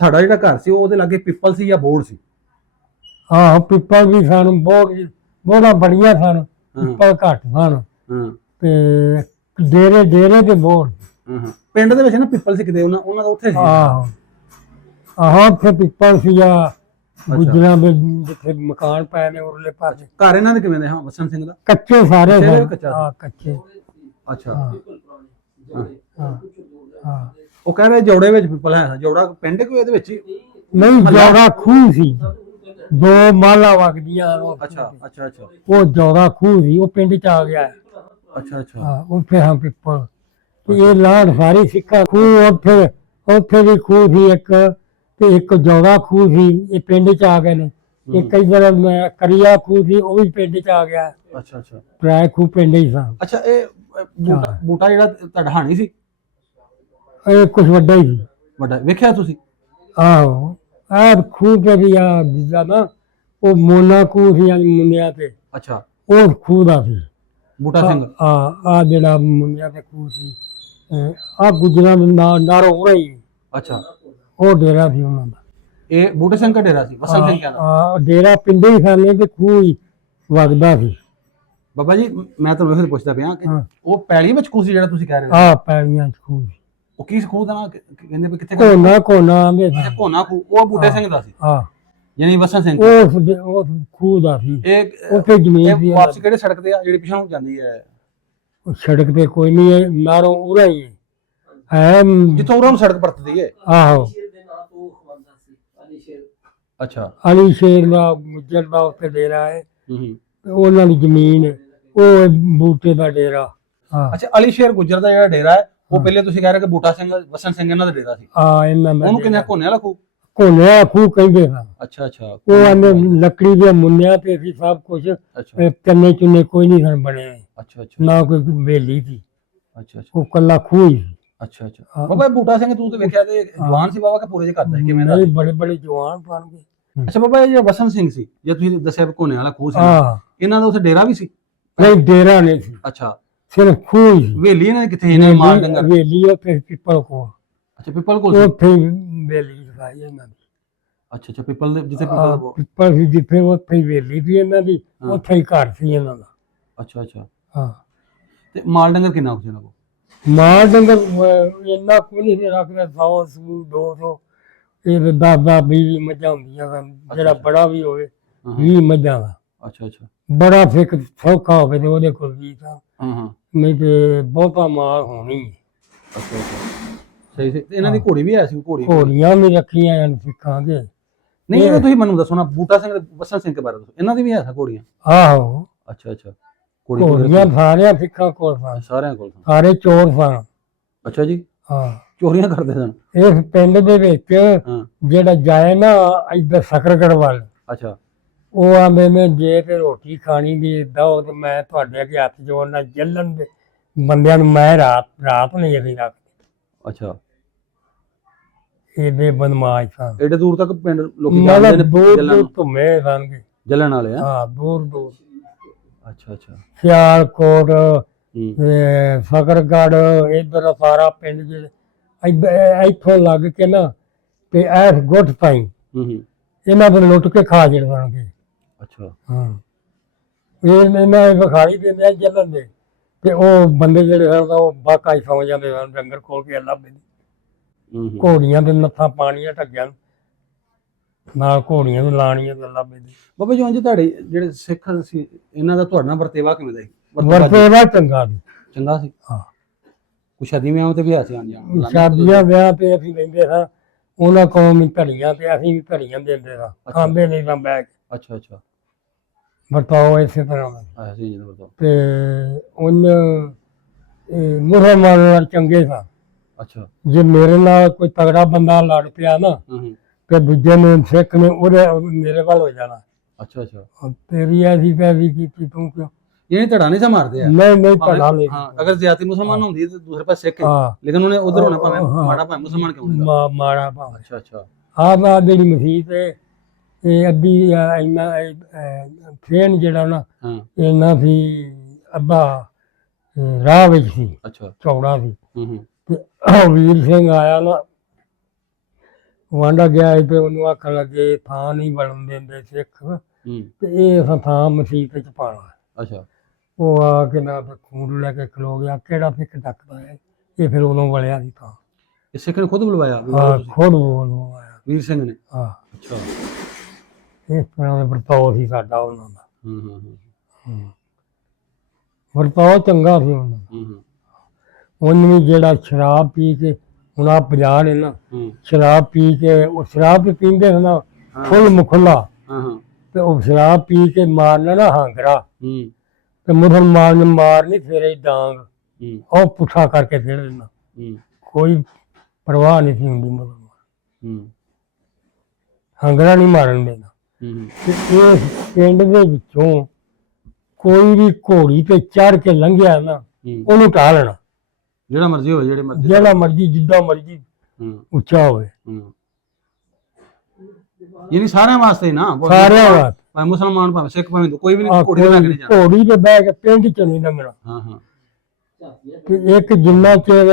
ਸਾਡਾ ਜਿਹੜਾ ਘਰ ਸੀ ਉਹਦੇ ਲਾਗੇ ਪਿੱਪਲ ਸੀ ਜਾਂ ਬੋੜ ਸੀ? ਪਿੱਪਲ ਵੀ ਸਨ, ਬੋੜਾਂ ਬੜੀਆਂ ਸਨ, ਪਿੱਪਲ ਘੱਟ ਸਨ ਤੇ ਡੇਰੇ ਤੇ ਬੋੜ। ਪਿੰਡ ਦੇ ਵਿੱਚ ਨਾ ਪਿੱਪਲ ਸੀ ਕਿਤੇ ਉਹਨਾਂ ਦਾ ਉੱਥੇ ਸੀ? ਉੱਥੇ ਪਿੱਪਲ ਸੀ ਆ ਗੁਜਰਾਂ ਦੇ ਜਿੱਥੇ ਮਕਾਨ ਪਏ ਨੇ ਉਰਲੇ ਪਾਸੇ। ਘਰ ਇਹਨਾਂ ਦੇ ਕਿਵੇਂ ਦੇ? ਵਸਨ ਸਿੰਘ ਦਾ ਕੱਚੇ ਸਾਰੇ ਕੱਚੇ। ਉਹ ਕਹਿ ਰਹੇ ਜੋੜੇ ਵਿੱਚ ਪਿੱਪਲ ਹੈ। ਜੋੜਾ ਪਿੰਡ ਕੋਈ ਇਹਦੇ ਵਿੱਚ? ਨਹੀਂ ਜੋੜਾ ਖੂਹ ਸੀ, 2 ਮਾਲਾ ਵਗਦੀਆਂ। ਉਹ ਜੋੜਾ ਖੂਹ ਸੀ, ਉਹ ਪਿੰਡ ਚ ਆ ਗਿਆ। ਉੱਥੇ ਪਿੱਪਲ ਇਹ ਲਾੜ ਸਾਰੀ ਸਿੱਖਾਂ ਖੂਹ। ਉੱਥੇ ਵੀ ਖੂਹ ਸੀ ਇੱਕ ਤੇ ਇੱਕ ਜੋੜਾ ਖੂਹ ਸੀ, ਇਹ ਪਿੰਡ ਚ ਆ ਗਏ ਨੇ। ਇੱਕ ਇਧਰ ਕਰੀਆ ਖੂਹ ਸੀ, ਉਹ ਵੀ ਪਿੰਡ ਚ ਆ ਗਿਆ। ਪ੍ਰਾয় ਖੂਹ ਪਿੰਡ ਹੀ ਸਨ। ਅੱਛਾ ਇਹ ਬੂਟਾ ਜਿਹੜਾ ਤੁਹਾਡਾ ਹਾਣੀ ਸੀ ਇਹ ਕੁਛ ਵੱਡਾ ਹੀ ਸੀ? ਵੱਡਾ ਵੇਖਿਆ ਤੁਸੀਂ? ਖੂਹ ਤੇ ਵੀ ਨਾ ਉਹ ਮੋਨਾ ਖੂਹ ਸੀ ਮੁੰਡਿਆਂ ਤੇ। ਉਹ ਖੂਹ ਦਾ ਸੀ ਬੂਟਾ ਸਿੰਘ? ਜਿਹੜਾ ਮੁੰਡਿਆਂ ਤੇ ਖੂਹ ਸੀ ਗੁਜਰਾਂ ਦੇ ਨਾਲ ਹੋਣਾ ਹੀ। ਉਹ ਡੇਰਾ ਸੀ ਉਹਨਾਂ ਦਾ। ਇਹ ਬੂਟੇ ਸਿੰਘ ਦਾ ਡੇਰਾ ਸੀ, ਵਸਨ ਸਿੰਘ ਕਹਿੰਦਾ। ਹਾਂ, ਡੇਰਾ ਪਿੰਡੇ ਹੀ ਸਾਨੇ ਤੇ ਖੂਹ ਹੀ ਵਗਦਾ ਸੀ। ਬਾਬਾ ਜੀ ਮੈਂ ਤੁਹਾਨੂੰ ਇਹ ਪੁੱਛਦਾ ਪਿਆ ਕਿ ਉਹ ਪੈਲੀ ਵਿੱਚ ਖੂਹ ਸੀ ਜਿਹੜਾ ਤੁਸੀਂ ਕਹਿ ਰਹੇ ਹੋ? ਹਾਂ, ਪੈਲੀਆਂ ਚ ਖੂਹ ਸੀ। ਉਹ ਕੀ ਖੂਹ ਦਾ ਨਾਂ ਕਹਿੰਦੇ ਵੀ ਕਿੱਥੇ? ਕੋਨਾ ਕੋਨਾ ਆਂਦੇ ਸੀ। ਕੋਨਾ ਖੂਹ, ਉਹ ਬੂਟੇ ਸਿੰਘ ਦਾ ਸੀ। ਹਾਂ, ਯਾਨੀ ਵਸਨ ਸਿੰਘ ਉਹ ਖੂਹ ਦਾ ਸੀ। ਉੱਥੇ ਜ਼ਮੀਨ ਸੀ। ਵਾਪਸ ਕਿਹੜੇ ਸੜਕ ਤੇ ਆ ਜਿਹੜੀ ਪਿਛਾਂ ਨੂੰ ਜਾਂਦੀ ਹੈ? ਸੜਕ ਤੇ ਕੋਈ ਨਹੀਂ ਹੈ, ਨਾਰੋਂ ਉਰਾ ਹੀ ਹੈ ਜਿੱਥੋਂ ਉਹਨਾਂ ਨੂੰ ਸੜਕ ਪਰਤਦੀ ਹੈ। ਆਹੋ, ਅੱਛਾ, ਅਲੀ ਸ਼ੇਰ ਦਾ ਮੁੱਜਰ ਦਾ ਉੱਤੇ ਡੇਰਾ ਹੈ। ਹੂੰ, ਉਹਨਾਂ ਦੀ ਜ਼ਮੀਨ ਹੈ, ਉਹ ਬੂਟੇ ਦਾ ਡੇਰਾ। ਹਾਂ, ਅੱਛਾ, ਅਲੀ ਸ਼ੇਰ ਗੁੱਜਰ ਦਾ ਜਿਹੜਾ ਡੇਰਾ ਹੈ ਉਹ ਪਹਿਲੇ ਤੁਸੀਂ ਕਹਿ ਰਹੇ ਕਿ ਬੂਟਾ ਸਿੰਘ ਵਸਨ ਸਿੰਘ ਇਹਨਾਂ ਦਾ ਡੇਰਾ ਸੀ। ਹਾਂ, ਇਹਨਾਂ ਦਾ ਉਹਨੂੰ ਕਿੰਨੇ ਕੋਨੇ ਵਾਲਾ ਖੂਹ? ਕੋਨਿਆ ਖੂਹ ਕਹਿੰਦੇ ਸਨ। ਅੱਛਾ ਅੱਛਾ, ਉਹ ਆਨੇ ਲੱਕੜੀ ਦੇ ਮੁੰਨਿਆਂ ਤੇ ਸੀ ਸਭ ਕੁਝ। ਅੱਛਾ ਕੰਨੇ ਚੁੰਨੇ ਕੋਈ ਨਹੀਂ ਸਨ ਬਣੇ, ਅੱਛਾ ਅੱਛਾ, ਨਾ ਕੋਈ ਵੇਲੀ ਸੀ। ਅੱਛਾ ਅੱਛਾ, ਉਹ ਕੱਲਾ ਖੂਹ ਹੀ ਸੀ। ਅੱਛਾ ਅੱਛਾ। ਬਾਬਾ ਬੂਟਾ ਸਿੰਘ ਤੂੰ ਤੇ ਵੇਖਿਆ ਤੇ ਜਵਾਨ ਸੀ ਬਾਬਾ ਕਿ ਪੂਰੇ ਜੇ ਕਰਦਾ ਸੀ ਕਿਵੇਂ ਦਾ? ਨਹੀਂ, ਬੜੇ ਬੜੇ ਜਵਾਨ ਬਣ ਗਏ। ਅੱਛਾ ਬਾਬਾ, ਇਹ ਜਿਹੜਾ ਵਸਨ ਸਿੰਘ ਸੀ ਜੇ ਤੁਸੀਂ ਦੱਸਿਆ ਵੀ ਕੋਨੇ ਵਾਲਾ ਖੂਹ ਸੀ, ਹਾਂ, ਇਹਨਾਂ ਦਾ ਉੱਥੇ ਡੇਰਾ ਵੀ ਸੀ? ਨਹੀਂ, ਡੇਰਾ ਨਹੀਂ ਸੀ, ਅੱਛਾ, ਸਿਰਫ ਖੂਹ ਹੀ ਸੀ। ਹਵੇਲੀ ਇਹਨਾਂ ਦੀ ਕਿੱਥੇ? ਇਹਨਾਂ ਦੀ ਮਾਲ ਡੰਗਰ? ਹਵੇਲੀ ਉੱਥੇ ਪਿੱਪਲ ਕੋਲ, ਅੱਛਾ, ਪਿੱਪਲ ਕੋਲ ਸੀ। ਉੱਥੇ ਹਵੇਲੀ ਦਿਖਾਈ ਇਹਨਾਂ ਦੀ। ਅੱਛਾ ਅੱਛਾ, ਪਿੱਪਲ ਦੇ ਜਿੱਥੇ ਪਿੱਪਲ ਦਾ ਪਿੱਪਲ ਸੀ ਜਿੱਥੇ, ਉੱਥੇ ਹਵੇਲੀ ਸੀ ਇਹਨਾਂ ਦੀ, ਉੱਥੇ ਹੀ ਘਰ ਸੀ ਇਹਨਾਂ ਦਾ। ਅੱਛਾ ਅੱਛਾ, ਹਾਂ, ਤੇ ਮਾਲ ਡੰਗਰ ਕਿੰਨਾ ਕੁ ਸੀ ਇਹਨਾਂ ਕੋਲ? ਮਾਲ ਡੰਗਰ ਇੰਨਾ ਕੋਈ ਨਹੀਂ ਰੱਖਦਾ, 100 ਸੂ 200, ਇਹ 10 20 ਮੱਝਾਂ ਹੁੰਦੀਆਂ ਸਨ। ਜਿਹੜਾ ਬੜਾ ਵੀ ਹੋਵੇ 20 ਮੱਝਾਂ ਦਾ। ਅੱਛਾ ਅੱਛਾ, ਬੜਾ ਫਿਕ ਸੌਖਾ ਹੋਵੇ ਤੇ ਉਹਦੇ ਕੋਲ 20 ਤਾਂ, ਹਾਂ ਹਾਂ, ਨਹੀਂ ਤੇ ਬਹੁਤਾ ਮਾਲ ਹੋਣੀ। ਅੱਛਾ ਅੱਛਾ, ਸਹੀ ਸਹੀ। ਇਹਨਾਂ ਦੀ ਘੋੜੀ ਵੀ ਹੈ ਸੀ? ਘੋੜੀਆਂ ਵੀ ਰੱਖੀਆਂ ਹਨ ਸਿੱਖਾਂਗੇ। ਨਹੀਂ, ਇਹ ਤੁਸੀਂ ਮੈਨੂੰ ਦੱਸੋ ਨਾ, ਬੂਟਾ ਸਿੰਘ ਤੇ ਵਸਨ ਸਿੰਘ ਦੇ ਬਾਰੇ ਦੱਸੋ, ਇਹਨਾਂ ਦੀ ਵੀ ਹੈ ਘੋੜੀਆਂ? ਆਹੋ, ਅੱਛਾ ਅੱਛਾ, ਘੋੜੀਆਂ ਸਾਰਿਆਂ ਸਿੱਖਾਂ ਕੋਲ ਸਨ, ਸਾਰਿਆਂ ਕੋਲ ਸਨ। ਸਾਰੇ ਚੋਰ ਸਨ। ਅੱਛਾ ਜੀ, ਹਾਂ, ਚੋਰੀਆਂ ਕਰਦੇ ਸਨ? ਇਸ ਪਿੰਡ ਦੇ ਵਿੱਚ ਹਾਂ, ਜਿਹੜਾ ਜਾਏ ਨਾ ਇੱਧਰ ਸਕਰਗੜ ਵੱਲ, ਅੱਛਾ, ਉਹ ਆਂਦੇ ਨੇ ਜੇ ਤੇ ਰੋਟੀ ਖਾਣੀ ਵੀ ਏਦਾਂ ਤੇ ਮੈਂ ਤੁਹਾਡੇ ਅੱਗੇ ਹੱਥ ਜੋੜਨਾ, ਜਲਨ ਦੇ ਬੰਦਿਆਂ ਨੂੰ ਮੈਂ ਰਾਤ ਨਹੀਂ ਅਸੀਂ ਰੱਖ। ਅੱਛਾ, ਇਹਦੇ ਬਦਮਾਸ਼ ਸਨ। ਐਡੇ ਦੂਰ ਤੱਕ ਪਿੰਡ ਲੋਕੀ ਜਾਂਦੇ ਮਤਲਬ ਨੇ ਦੂਰ ਜਲਣ ਦੂਰ ਘੁੰਮੇ ਸਨ। ਜਲਣ ਵਾਲੇ ਆ? ਹਾਂ, ਦੂਰ ਦੂਰ, ਅੱਛਾ ਅੱਛਾ, ਸਿਆਲਕੋਟ, ਹੂੰ, ਫਕਰਗੜ, ਇੱਧਰ ਸਾਰਾ ਪਿੰਡ ਜਿਹੜੇ ਇੱਥੋਂ ਲੱਗ ਕੇ ਨਾ ਤੇ ਐਸ ਗੁੱਟ ਤਾਈਂ ਹੂੰ, ਇਹਨਾਂ ਦੇ ਲੁੱਟ ਕੇ ਖਾ ਜੜਵਾਂਗੇ। ਅੱਛਾ, ਹਾਂ, ਇਹਨਾਂ ਵਿਖਾਈ ਦਿੰਦੇ ਜਲਨ ਦੇ, ਤੇ ਉਹ ਬੰਦੇ ਜਿਹੜੇ ਸਨ ਉਹ ਬਾਕਾ ਹੀ ਸੌ ਜਾਂਦੇ ਸਨ, ਡੰਗਰ ਖੋਲ ਕੇ ਲੱਭਦੇ। ਘੋੜੀਆਂ ਦੇ ਨੱਥਾਂ ਪਾਣੀਆਂ ਢੱਗਿਆ ਨਾਲ, ਘੋੜੀਆਂ ਨੂੰ ਲਾਣੀਆਂ ਤੇ ਲੱਭਦੇ। ਬਾਬਾ ਜੀ ਉਂਝ ਤੁਹਾਡੇ ਜਿਹੜੇ ਸਿੱਖ ਸੀ ਇਹਨਾਂ ਦਾ ਤੁਹਾਡੇ ਨਾਲ ਵਰਤੇਵਾ ਕਿਵੇਂ ਦਾ ਸੀ? ਵਰਤੇਵਾ ਚੰਗਾ ਸੀ। ਚੰਗਾ ਸੀ? ਹਾਂ, ਕੁਛ ਸ਼ਾਦੀ ਵਿਆਹ ਤੇ ਵੀ ਆ ਸੀ ਆਣ ਜਾਣ? ਸ਼ਾਦੀਆਂ ਵਿਆਹ ਤੇ ਅਸੀਂ ਲੈਂਦੇ ਸਾਂ, ਉਹਨਾਂ ਕੋਲੋਂ ਵੀ ਧੜੀਆਂ ਤੇ ਅਸੀਂ ਵੀ ਧੜੀਆਂ ਦਿੰਦੇ ਸਾਂ, ਖਾਂਦੇ ਨਹੀਂ ਤਾਂ ਬੈਗ। ਅੱਛਾ ਅੱਛਾ, ਵਰਤਾਓ ਇਸੇ ਤਰ੍ਹਾਂ ਦਾ। ਆਇਆ ਸੀ ਜੀ ਵਰਤਾਓ। ਤੇ ਉਹਨ ਮੁਸਲਮਾਨ ਨਾਲ ਚੰਗੇ ਸਾਂ। ਅੱਛਾ, ਜੇ ਮੇਰੇ ਨਾਲ ਕੋਈ ਤਗੜਾ ਬੰਦਾ ਲੜ ਪਿਆ ਨਾ ਤੇ ਦੂਜੇ ਨੇ ਸਿੱਖ ਨੇ ਉਹਦੇ ਮੇਰੇ ਵੱਲ ਹੋ ਜਾਣਾ। ਅੱਛਾ ਅੱਛਾ, ਤੇਰੀ ਐਸੀ ਪੈਸੀ ਕੀਤੀ ਤੂੰ ਕਿਉਂ? ਇਹ ਧੜਾ ਨਹੀਂ ਮਾਰਦੇ ਆ? ਨਹੀਂ ਨਹੀਂ, ਧੜਾ ਨਹੀਂ। ਹਾਂ, ਅਗਰ ਜ਼ਿਆਤੀ ਮੁਸਲਮਾਨ ਹੁੰਦੀ ਤੇ ਦੂਸਰੇ ਪਾਸੇ ਸਿੱਖ, ਲੇਕਿਨ ਉਹਨੇ ਉਧਰ ਹੋਣਾ ਭਾਵੇਂ ਮਾੜਾ ਭਾਵੇਂ ਮੁਸਲਮਾਨ ਕਿਉਂ ਨਹੀਂ? ਮਾੜਾ ਭਾਵੇਂ। ਅੱਛਾ ਅੱਛਾ, ਆਹ ਜਿਹੜੀ ਮਸੀਤ ਹੈ ਇਹ ਅੱਧੀ ਇੰਨਾ ਫੇਨ ਜਿਹੜਾ ਨਾ ਇੰਨਾ ਸੀ, ਅੱਧਾ ਰਾਹ ਵਿੱਚ ਸੀ, ਅੱਛਾ, ਚੌੜਾ ਸੀ। ਹੂੰ, ਤੇ ਵੀਰ ਸਿੰਘ ਆਇਆ ਨਾ, ਵਾਂਡਾ ਗਿਆ ਤੇ ਉਹਨੂੰ ਆਖਣ ਲੱਗੇ ਥਾਂ ਨਹੀਂ ਬਣਨ ਦਿੰਦੇ ਸਿੱਖ, ਤੇ ਇਹ ਥਾਂ ਮਸੀਤ ਚ ਪਾਣਾ। ਅੱਛਾ, ਉਹ ਆ ਕੇ ਨਾ ਖੂਨ ਲੈ ਕੇ ਖਲੋ ਗਿਆ, ਕਿਹੜਾ ਸਿੱਖ ਡੱਕਦਾ ਹੈ? ਇਹ ਫਿਰ ਉਦੋਂ ਵਲਿਆ ਸੀ ਥਾਂ। ਇਹ ਸਿੱਖ ਨੇ ਖੁਦ ਬੁਲਵਾਇਆ? ਹਾਂ, ਖੁਦ ਬੁਲਵਾਇਆ ਵੀਰ ਸਿੰਘ ਨੇ? ਹਾਂ, ਅੱਛਾ, ਇਸ ਤਰ੍ਹਾਂ ਦਾ ਵਰਤਾਓ ਸੀ ਸਾਡਾ ਉਹਨਾਂ ਦਾ। ਹੂੰ, ਵਰਤਾਓ ਚੰਗਾ ਸੀ ਉਹਨਾਂ ਦਾ। ਉਹਨੂੰ ਵੀ ਜਿਹੜਾ ਸ਼ਰਾਬ ਪੀ ਕੇ, ਹੁਣ ਆ 50 ਨੇ ਨਾ, ਸ਼ਰਾਬ ਪੀ ਕੇ, ਉਹ ਸ਼ਰਾਬ ਵੀ ਪੀਂਦੇ ਸੀ ਨਾ ਫੁੱਲ ਮੁਖਲਾ, ਤੇ ਉਹ ਸ਼ਰਾਬ ਪੀ ਕੇ ਮਾਰਨਾ ਨਾ ਹਾਂਗਰਾ, ਤੇ ਮੁਸਲਮਾਨ ਨੂੰ ਮਾਰਨੀ ਫੇਰੇ ਡਾਂਗ, ਉਹ ਪੁੱਠਾ ਕਰਕੇ ਫੇਰ ਦੇਣਾ, ਕੋਈ ਪਰਵਾਹ ਨਹੀਂ ਸੀ ਹੁੰਦੀ ਮੁਸਲਮਾਨ, ਹਾਂਗਰਾ ਨਹੀਂ ਮਾਰਨ ਦੇਣਾ। ਤੇ ਇਸ ਪਿੰਡ ਦੇ ਵਿੱਚੋਂ ਕੋਈ ਵੀ ਘੋੜੀ ਤੇ ਚੜ ਕੇ ਲੰਘਿਆ ਨਾ, ਉਹਨੂੰ ਢਾਹ ਲੈਣਾ, ਜਿਹੜਾ ਮਰਜ਼ੀ ਹੋਵੇ, ਜਿਹੜਾ ਮਰਜ਼ੀ, ਜਿੱਦਾਂ ਮਰਜ਼ੀ ਉੱਚਾ ਹੋਵੇ। ਯਾਨੀ ਸਾਰਿਆਂ ਵਾਸਤੇ ਨਾ? ਸਾਰਿਆਂ ਵਾਸਤੇ, ਭਾਵੇਂ ਮੁਸਲਮਾਨ ਭਾਵੇਂ ਸਿੱਖ ਭਾਵੇਂ ਕੋਈ ਵੀ ਨਹੀਂ, ਘੋੜੀ ਤੇ ਲੈ ਕੇ ਨਹੀਂ ਜਾਣਾ। ਘੋੜੀ ਤੇ ਬਹਿ ਕੇ ਪਿੰਡ ਚ ਨਹੀਂ ਲੰਘਣਾ। ਹਾਂ ਹਾਂ, ਤੇ ਇੱਕ ਜਿੰਨਾ ਚਿਰ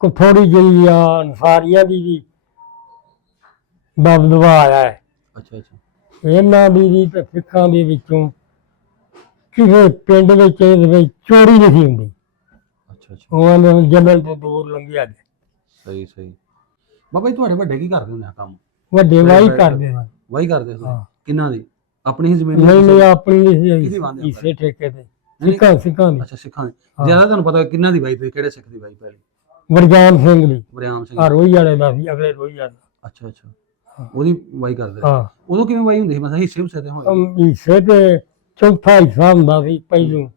ਕੋ ਥੋੜੀ ਜਿਹੀ ਅਨਸਾਰੀਆਂ ਦੀ ਵੀ ਦਬਦਬਾ ਆਇਆ ਹੈ। ਅੱਛਾ ਅੱਛਾ ਇਹਨਾਂ ਦੀ ਵੀ ਤੇ ਸਿੱਖਾਂ ਦੇ ਵਿੱਚੋਂ ਕਿਸੇ ਪਿੰਡ ਵਿੱਚ ਇਹਦੇ ਵਿੱਚ ਚੋਰੀ ਨਹੀਂ ਸੀ ਹੁੰਦੀ। ਅੱਛਾ ਅੱਛਾ ਉਹ ਜੰਗਲ ਤੋਂ ਦੂਰ ਲੰਘਿਆ ਜੀ। ਸਹੀ ਸਹੀ। ਬਾਬਾ ਜੀ ਤੁਹਾਡੇ ਵੱਡੇ ਕੀ ਕਰਦੇ ਹੁੰਦੇ ਆ ਕੰਮ? ਵੱਡੇ ਵਾਹੀ ਕਰਦੇ ਨੇ। ਵਾਹੀ ਕਰਦੇ ਸੀ? ਹਾਂ। ਕਿੰਨਾ ਦੀ? ਆਪਣੀ ਹੀ ਜ਼ਮੀਨ? ਨਹੀਂ ਆਪਣੀ ਕਿਹਦੀ ਵਾਹੁੰਦੇ ਆ? ਹਿੱਸੇ ਠੇਕੇ ਤੇ ਨਹੀਂ, ਸਿੱਖਾਂ ਦੀ। ਅੱਛਾ ਸਿੱਖਾਂ ਦੀ। ਜ਼ਿਆਦਾ ਤੁਹਾਨੂੰ ਪਤਾ ਕਿੰਨਾ ਦੀ ਵਾਹੀ? ਤੁਸੀਂ ਕਿਹੜੇ ਸਿੱਖ ਦੀ ਵਾਹੀ ਪਹਿਲੀ? ਵਰਜਾਮ ਸਿੰਘ ਦੀ। ਵਰਿਆਮ ਸਿੰਘ। ਰੋਈ ਵਾਲੇ ਦਾ ਸੀ, ਅਗਲੇ ਰੋਈ ਵਾਲੇ ਦਾ। ਅੱਛਾ ਅੱਛਾ ਉਹਦੀ ਵਾਹੀ ਕਰਦੇ? ਹਾਂ। ਉਦੋਂ ਕਿਵੇਂ ਵਾਹੀ ਹੁੰਦੀ ਸੀ? ਮਤਲਬ ਹਿੱਸੇ ਹੁੱਸੇ ਤੇ ਹੋਏ? ਹਿੱਸੇ ਤੇ ਚੌਥਾ ਹਿੱਸਾ ਹੁੰਦਾ ਸੀ ਪਹਿਲੋਂ,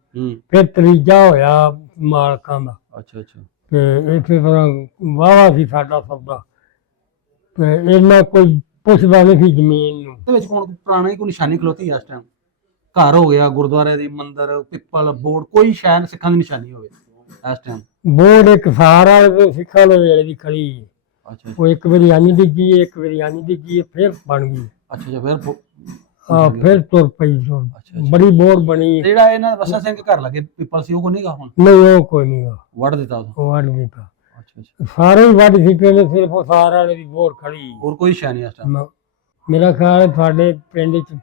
ਫਿਰ ਤੀਜਾ ਹੋਇਆ ਮਾਲਕਾਂ ਦਾ। ਅੱਛਾ ਅੱਛਾ। ਤੇ ਇਸੇ ਤਰ੍ਹਾਂ ਵਾਹਵਾ ਸੀ ਸਾਡਾ ਸੌਦਾ, ਤੇ ਇਹਨਾਂ ਕੋਈ ਪੁੱਛਦਾ ਨਹੀਂ ਸੀ ਜ਼ਮੀਨ ਨੂੰ। ਇਹਦੇ ਵਿੱਚ ਹੁਣ ਪੁਰਾਣੀ ਕੋਈ ਨਿਸ਼ਾਨੀ ਖਲੋਤੀ ਇਸ ਟਾਈਮ? ਘਰ ਹੋ ਗਿਆ, ਗੁਰਦੁਆਰੇ ਦੀ, ਮੰਦਿਰ, ਪਿੱਪਲ, ਬੋਰਡ, ਕੋਈ ਸ਼ਾਇਦ ਸਿੱਖਾਂ ਦੀ ਨਿਸ਼ਾਨੀ ਹੋਵੇ ਇਸ ਟਾਈਮ? ਬੋਰਡ ਇੱਕ ਸਾਰਾ ਸਿੱਖਾਂ ਦੇ ਵੇਲੇ ਦੀ ਖੜੀ ਹੈ। ਅੱਛਾ ਉਹ ਇੱਕ ਵਾਰੀ ਆਨੀ ਡਿੱਗੀ, ਇੱਕ ਵਾਰੀ ਆਨੀ ਡਿੱਗੀ, ਫਿਰ ਬਣ ਗਈ। ਅੱਛਾ ਅੱਛਾ। ਫਿਰ ਹਾਂ, ਫਿਰ ਤੁਰ ਪਈ। ਬੜੀ ਬੋਰਡ ਬਣੀ ਹੈ। ਜਿਹੜਾ ਇਹਨਾਂ ਦਾ ਵਸਾ ਸਿੰਘ ਘਰ ਲੱਗੇ ਪਿੱਪਲ ਸੀ, ਉਹ ਕੋਈ ਨਹੀਂਗਾ ਹੁਣ? ਨਹੀਂ, ਉਹ ਕੋਈ ਨਹੀਂ ਵੱਢ ਦਿੱਤਾ ਉਹ ਵੱਢ ਦਿੱਤਾ। ਅੱਛਾ ਅੱਛਾ। ਸਾਰੇ ਹੀ ਵੱਢ ਦਿੱਤੇ ਨੇ, ਸਿਰਫ ਉਹ ਸਾਰਾ ਵਾਲੇ ਦੀ ਬੋਰਡ ਖੜੀ। ਹੋਰ ਕੋਈ ਸ਼ੈ ਨਹੀਂ ਇਸ ਟਾਈਮ? ਮੇਰਾ ਖਿਆਲ ਹੈ ਸਾਡੇ ਪਿੰਡ ਚ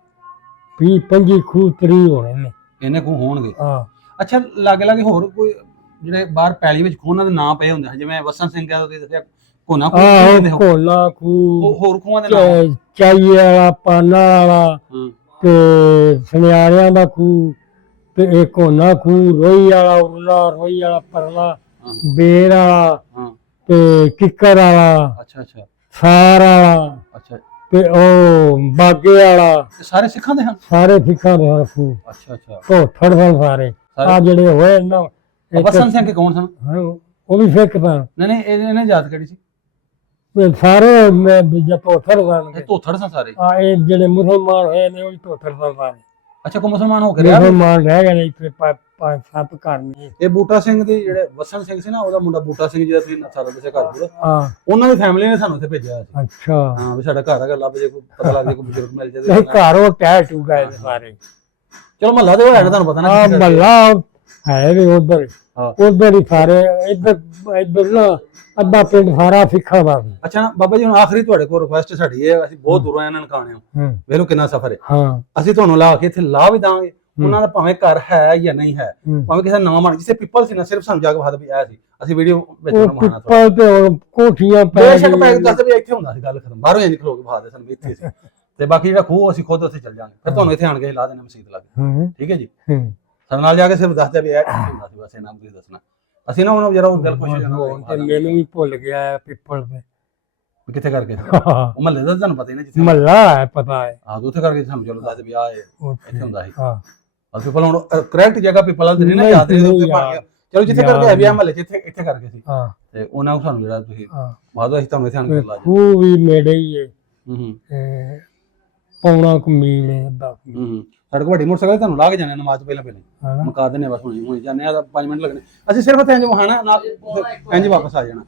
20-25 ਖੂਹ 30 ਹੋਣੇ ਨੇ। ਇਹਨੇ ਕੋ ਹੋਣਗੇ? ਹਾਂ। ਅੱਛਾ, ਲਾਗੇ ਲਾਗੇ ਹੋਰ ਕੋਈ ਜਿਹੜੇ ਬਾਹਰ ਪੈਲੀ ਵਿੱਚ ਖੂਹ ਉਹਨਾਂ ਦੇ ਨਾਂ ਪਏ ਹੁੰਦੇ ਹਨ, ਜਿਵੇਂ ਵਸਨ ਸਿੰਘ ਦਾ ਤੁਸੀਂ ਦੱਸਿਆ ਕੋਨਾ ਖੂਹ, ਕੋਲਾ ਖੂਹ, ਹੋਰ ਖੂਹਾਂ ਦੇ ਨਾਮ? ਚਾਈਏ ਵਾਲਾ, ਪਾਨਾ ਵਾਲਾ, ਤੇ ਸੁਨਿਆਰਿਆਂ ਦਾ ਖੂਹ, ਤੇ ਇਹ ਕੋਨਾ ਖੂਹ, ਰੋਈ ਵਾਲਾ, ਉਰਲਾ, ਰੋਈ ਵਾਲਾ, ਪਰਲਾ, ਬੇਰ ਵਾਲਾ, ਤੇ ਕਿੱਕਰ ਵਾਲਾ। ਅੱਛਾ ਅੱਛਾ। ਸਾਰ ਵਾਲਾ। ਅੱਛਾ। ਤੇ ਉਹ ਬਾਗੇ ਵਾਲਾ। ਸਾਰੇ ਸਿੱਖਾਂ ਦੇ ਹਨ? ਸਾਰੇ ਸਿੱਖਾਂ ਦੇ ਹਨ ਖੂਹ। ਅੱਛਾ ਅੱਛਾ। ਧੋਥੜ ਸਨ ਸਾਰੇ। ਆ ਜਿਹੜੇ ਹੋਏ ਨਾ ਵਸਨ ਸਿੰਘ ਕੌਣ ਸਨ? ਉਹ ਵੀ ਸਿੱਖ ਸਨ। ਨਹੀਂ ਇਹਨੇ ਜਾਤ ਕਿਹੜੀ ਸੀ? ਸਾਰੇ ਦੂਜਾ ਧੋਥੜ ਸਨ। ਧੋਥੜ ਸਨ ਸਾਰੇ? ਇਹ ਜਿਹੜੇ ਮੁਸਲਮਾਨ ਹੋਏ ਨੇ ਉਹ ਵੀ ਧੋਥੜ ਸਨ ਸਾਰੇ। ਅੱਛਾ, ਕੋ ਮੁਸਲਮਾਨ ਹੋ ਗਿਆ? ਮੁਸਲਮਾਨ ਰਹਿ ਗਏ ਨੇ ਇੱਥੇ 5-7 ਘਰ ਨੇ। ਇਹ ਬੂਟਾ ਸਿੰਘ ਦੀ ਜਿਹੜੇ ਵਸਨ ਸਿੰਘ ਸੀ ਨਾ, ਉਹਦਾ ਮੁੰਡਾ ਬੂਟਾ ਸਿੰਘ ਜਿਹਦਾ ਤੁਸੀਂ ਸਾਰਾ ਦੱਸਿਆ ਘਰ ਕੋਲ, ਹਾਂ, ਉਹਨਾਂ ਦੀ ਫੈਮਿਲੀ ਨੇ ਸਾਨੂੰ ਇੱਥੇ ਭੇਜਿਆ ਸੀ। ਅੱਛਾ। ਹਾਂ, ਵੀ ਸਾਡਾ ਘਰ ਹੈਗਾ, ਲੱਭ ਜੇ ਕੋਈ ਪਤਾ ਲੱਗ ਜੇ, ਕੋਈ ਬਜ਼ੁਰਗ ਮਿਲ ਜਾਵੇ। ਨਹੀਂ, ਘਰ ਉਹ ਟਹਿ ਟੂ ਗਏ ਨੇ ਸਾਰੇ। ਚਲੋ ਮਹੱਲਾ ਤੇ ਹੋਇਆ ਨਾ, ਤੁਹਾਨੂੰ ਪਤਾ ਨਾ ਮਹੱਲਾ ਹੈ ਵੀ ਉਧਰ ਹੀ ਸਾਰੇ। ਇੱਧਰ ਨਾ ਅੱਧਾ ਪਿੰਡ ਸਾਰਾ ਸਿੱਖਾਂ ਦਾ ਸੀ। ਅੱਛਾ ਬਾਬਾ ਜੀ, ਹੁਣ ਆਖਰੀ ਤੁਹਾਡੇ ਕੋਲ ਰਿਕੁਐਸਟ ਸਾਡੀ ਇਹ, ਅਸੀਂ ਬਹੁਤ ਦੂਰੋਂ ਆਏ ਨਨਕਾਣੇ ਹਾਂ, ਵੇਖ ਲਓ ਕਿੰਨਾ ਸਫ਼ਰ ਹੈ। ਹਾਂ, ਅਸੀਂ ਤੁਹਾਨੂੰ ਲਾ ਕੇ ਇੱਥੇ ਲਾ ਵੀ ਦਾਂਗੇ, ਉਹਨਾਂ ਦਾ ਭਾਵੇਂ ਘਰ ਹੈ ਜਾਂ ਨਹੀਂ ਹੈ, ਭਾਵੇਂ ਕਿਸੇ ਨਵਾਂ ਬਣ, ਜਿੱਥੇ ਪਿੱਪਲ ਸੀ ਨਾ, ਸਿਰਫ ਸਾਨੂੰ ਜਾ ਕੇ ਬਾਤ ਵੀ ਆਇਆ ਸੀ, ਅਸੀਂ ਵੀਡੀਓ ਵਿੱਚ ਬਣਾਉਣਾ ਪਿੱਪਲ ਤੇ ਕੋਠੀਆਂ ਪੈ ਗਈਆਂ, ਦੱਸ ਵੀ ਇੱਥੇ ਹੁੰਦਾ ਸੀ, ਗੱਲ ਖਤਮ। ਬਾਹਰੋਂ ਇੰਜ ਖਲੋ ਕੇ ਬਾਤ ਸਾਨੂੰ ਇੱਥੇ ਸੀ, ਤੇ ਬਾਕੀ ਜਿਹੜਾ ਖੂਹ ਅਸੀਂ ਖੁਦ ਉੱਥੇ ਚੱਲ ਜਾਾਂਗੇ, ਫਿਰ ਤੁਹਾਨੂੰ ਇੱਥੇ ਆਣ ਕੇ ਲਾ ਦੇਣਾ ਮਸੀਤ ਲਾ ਕੇ। ਠੀਕ ਹੈ ਜੀ? ਸਾਡੇ ਨਾਲ ਜਾ ਕੇ ਸਿਰਫ ਦੱਸ ਦਿਆ ਵੀ ਇਹ ਹੁੰਦਾ ਸੀ, ਬਸ ਇਹਨਾਂ ਨੂੰ ਦੱਸਣਾ। ਅਸੀਂ ਨਾ ਉਹਨੂੰ ਜਰਾ ਦਿਲ ਖੁਸ਼ ਹੋ ਜਾਣਾ। ਮੈਨੂੰ ਵੀ ਭੁੱਲ ਗਿਆ ਪਿੱਪਲ ਤੇ ਕਿੱਥੇ ਕਰਕੇ ਉਹ ਮਹੱਲੇ ਦਾ ਤੁਹਾਨੂੰ ਪਤਾ ਹੀ ਨਾ, ਜਿੱਥੇ ਮਹੱਲਾ ਹੈ ਪਤਾ ਹੈ। ਹਾਂ, ਉੱਥੇ ਕਰਕੇ ਸਾਨੂੰ ਚਲੋ ਦੱਸ ਵੀ ਆ ਇੱਥੇ ਹੁੰਦਾ ਸੀ। ਹਾਂ, ਪਿੱਪਲ ਹੁਣ ਕਰੈਕਟ ਜਗ੍ਹਾ ਪਿੱਪਲ ਤੇ ਨਹੀਂ ਨਾ ਯਾਦ ਰਹੀ, ਉੱਥੇ ਬਣ ਗਿਆ। ਚਲੋ ਜਿੱਥੇ ਕਰਕੇ ਹੈ ਵੀ ਆ ਮਹੱਲੇ ਜਿੱਥੇ ਇੱਥੇ ਕਰਕੇ ਸੀ, ਤੇ ਉਹਨਾਂ ਨੂੰ ਸਾਨੂੰ ਜਿਹੜਾ ਤੁਸੀਂ ਬਾਅਦ ਅਸੀਂ ਤੁਹਾਨੂੰ ਇੱਥੇ ਆਣ ਕੇ ਲਾ ਦੇ। ਉਹ ਵੀ ਨੇੜੇ ਹੀ ਹੈ, ਪੌਣਾ ਕੁ ਮੀਲ ਹੈ, 10 ਮੀਲ। ਸਾਡੇ ਕੋਲ ਵੱਡੀ ਮੋਟਰਸਾਈਕਲ ਤੁਹਾਨੂੰ ਲਾ ਕੇ ਜਾਣੇ ਨਮਾਜ਼ ਤੋਂ ਪਹਿਲਾਂ ਮੁਕਾ ਦਿੰਦੇ, ਬਸ ਹੁਣੇ ਜਾਂਦੇ ਆ, 5 ਮਿੰਟ ਲੱਗਣੇ। ਅਸੀਂ ਸਿਰਫ ਇੰਜ ਵਹਾਣਾ ਨਾਲ, ਇੰਜ ਵਾਪਸ ਆ ਜਾਣਾ,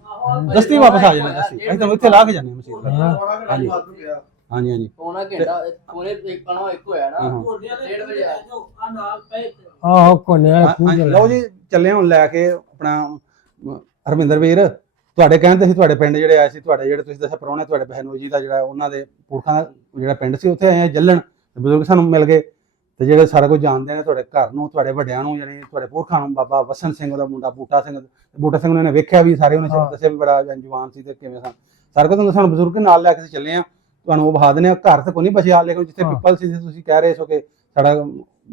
ਦਸਤੀ ਵਾਪਸ ਆ ਜਾਣਾ। ਅਸੀਂ ਤੁਹਾਨੂੰ ਇੱਥੇ ਲਾ ਕੇ ਜਾਂਦੇ ਮਸੀਤ। ਹਾਂਜੀ ਹਾਂਜੀ ਹਾਂਜੀ। ਪੌਣਾ ਘੰਟਾ ਕੋਲੇ ਇੱਕ ਪਣਾ ਇੱਕ ਹੋਇਆ ਨਾ, 1:30 ਵਜੇ ਆ ਆਹੋ ਕੋਨਿਆ। ਲਓ ਜੀ, ਚੱਲੇ ਹੁਣ ਲੈ ਕੇ ਆਪਣਾ ਹਰਮਿੰਦਰ ਵੀਰ। ਤੁਹਾਡੇ ਕਹਿੰਦੇ ਸੀ ਤੁਹਾਡੇ ਪਿੰਡ ਜਿਹੜੇ ਆਏ ਸੀ, ਤੁਹਾਡੇ ਜਿਹੜੇ ਤੁਸੀਂ ਦੱਸਿਆ ਪ੍ਰਾਹੁਣੇ ਤੁਹਾਡੇ ਬਹਿਨੋਈ ਜੀ ਦਾ, ਜਿਹੜਾ ਉਹਨਾਂ ਦੇ ਪੁਰਖਾਂ ਦਾ ਜਿਹੜਾ ਪਿੰਡ ਸੀ, ਉੱਥੇ ਆਏ ਆ ਜੱਲਣ। ਬਜ਼ੁਰਗ ਸਾਨੂੰ ਮਿਲ ਗਏ, ਤੇ ਜਿਹੜੇ ਸਾਰਾ ਕੁਝ ਜਾਣਦੇ ਨੇ ਤੁਹਾਡੇ ਘਰ ਨੂੰ, ਤੁਹਾਡੇ ਵੱਡਿਆਂ ਨੂੰ, ਯਾਨੀ ਤੁਹਾਡੇ ਪੁਰਖਾਂ ਨੂੰ। ਬਾਬਾ ਵਸਨ ਸਿੰਘ ਦਾ ਮੁੰਡਾ ਬੂਟਾ ਸਿੰਘ ਨੂੰ ਇਹਨੇ ਵੇਖਿਆ ਵੀ, ਸਾਰੇ ਉਹਨੇ ਦੱਸਿਆ ਵੀ ਬੜਾ ਜਵਾਨ ਸੀ ਤੇ ਕਿਵੇਂ ਸਨ, ਸਾਰਾ ਕੁਝ ਸਾਨੂੰ ਬਜ਼ੁਰਗ ਨਾਲ ਲੈ ਕੇ ਅਸੀਂ ਚੱਲੇ ਆ। ਤੁਹਾਨੂੰ ਉਹ ਵਿਖਾ ਦਿੰਦੇ ਆ। ਘਰ ਤੇ ਕੋਈ ਨਹੀਂ ਬਚਿਆ, ਲੇਕਿਨ ਜਿੱਥੇ ਪਿੱਪਲ ਸੀ, ਤੁਸੀਂ ਕਹਿ ਰਹੇ ਸੋ ਕਿ ਸਾਡਾ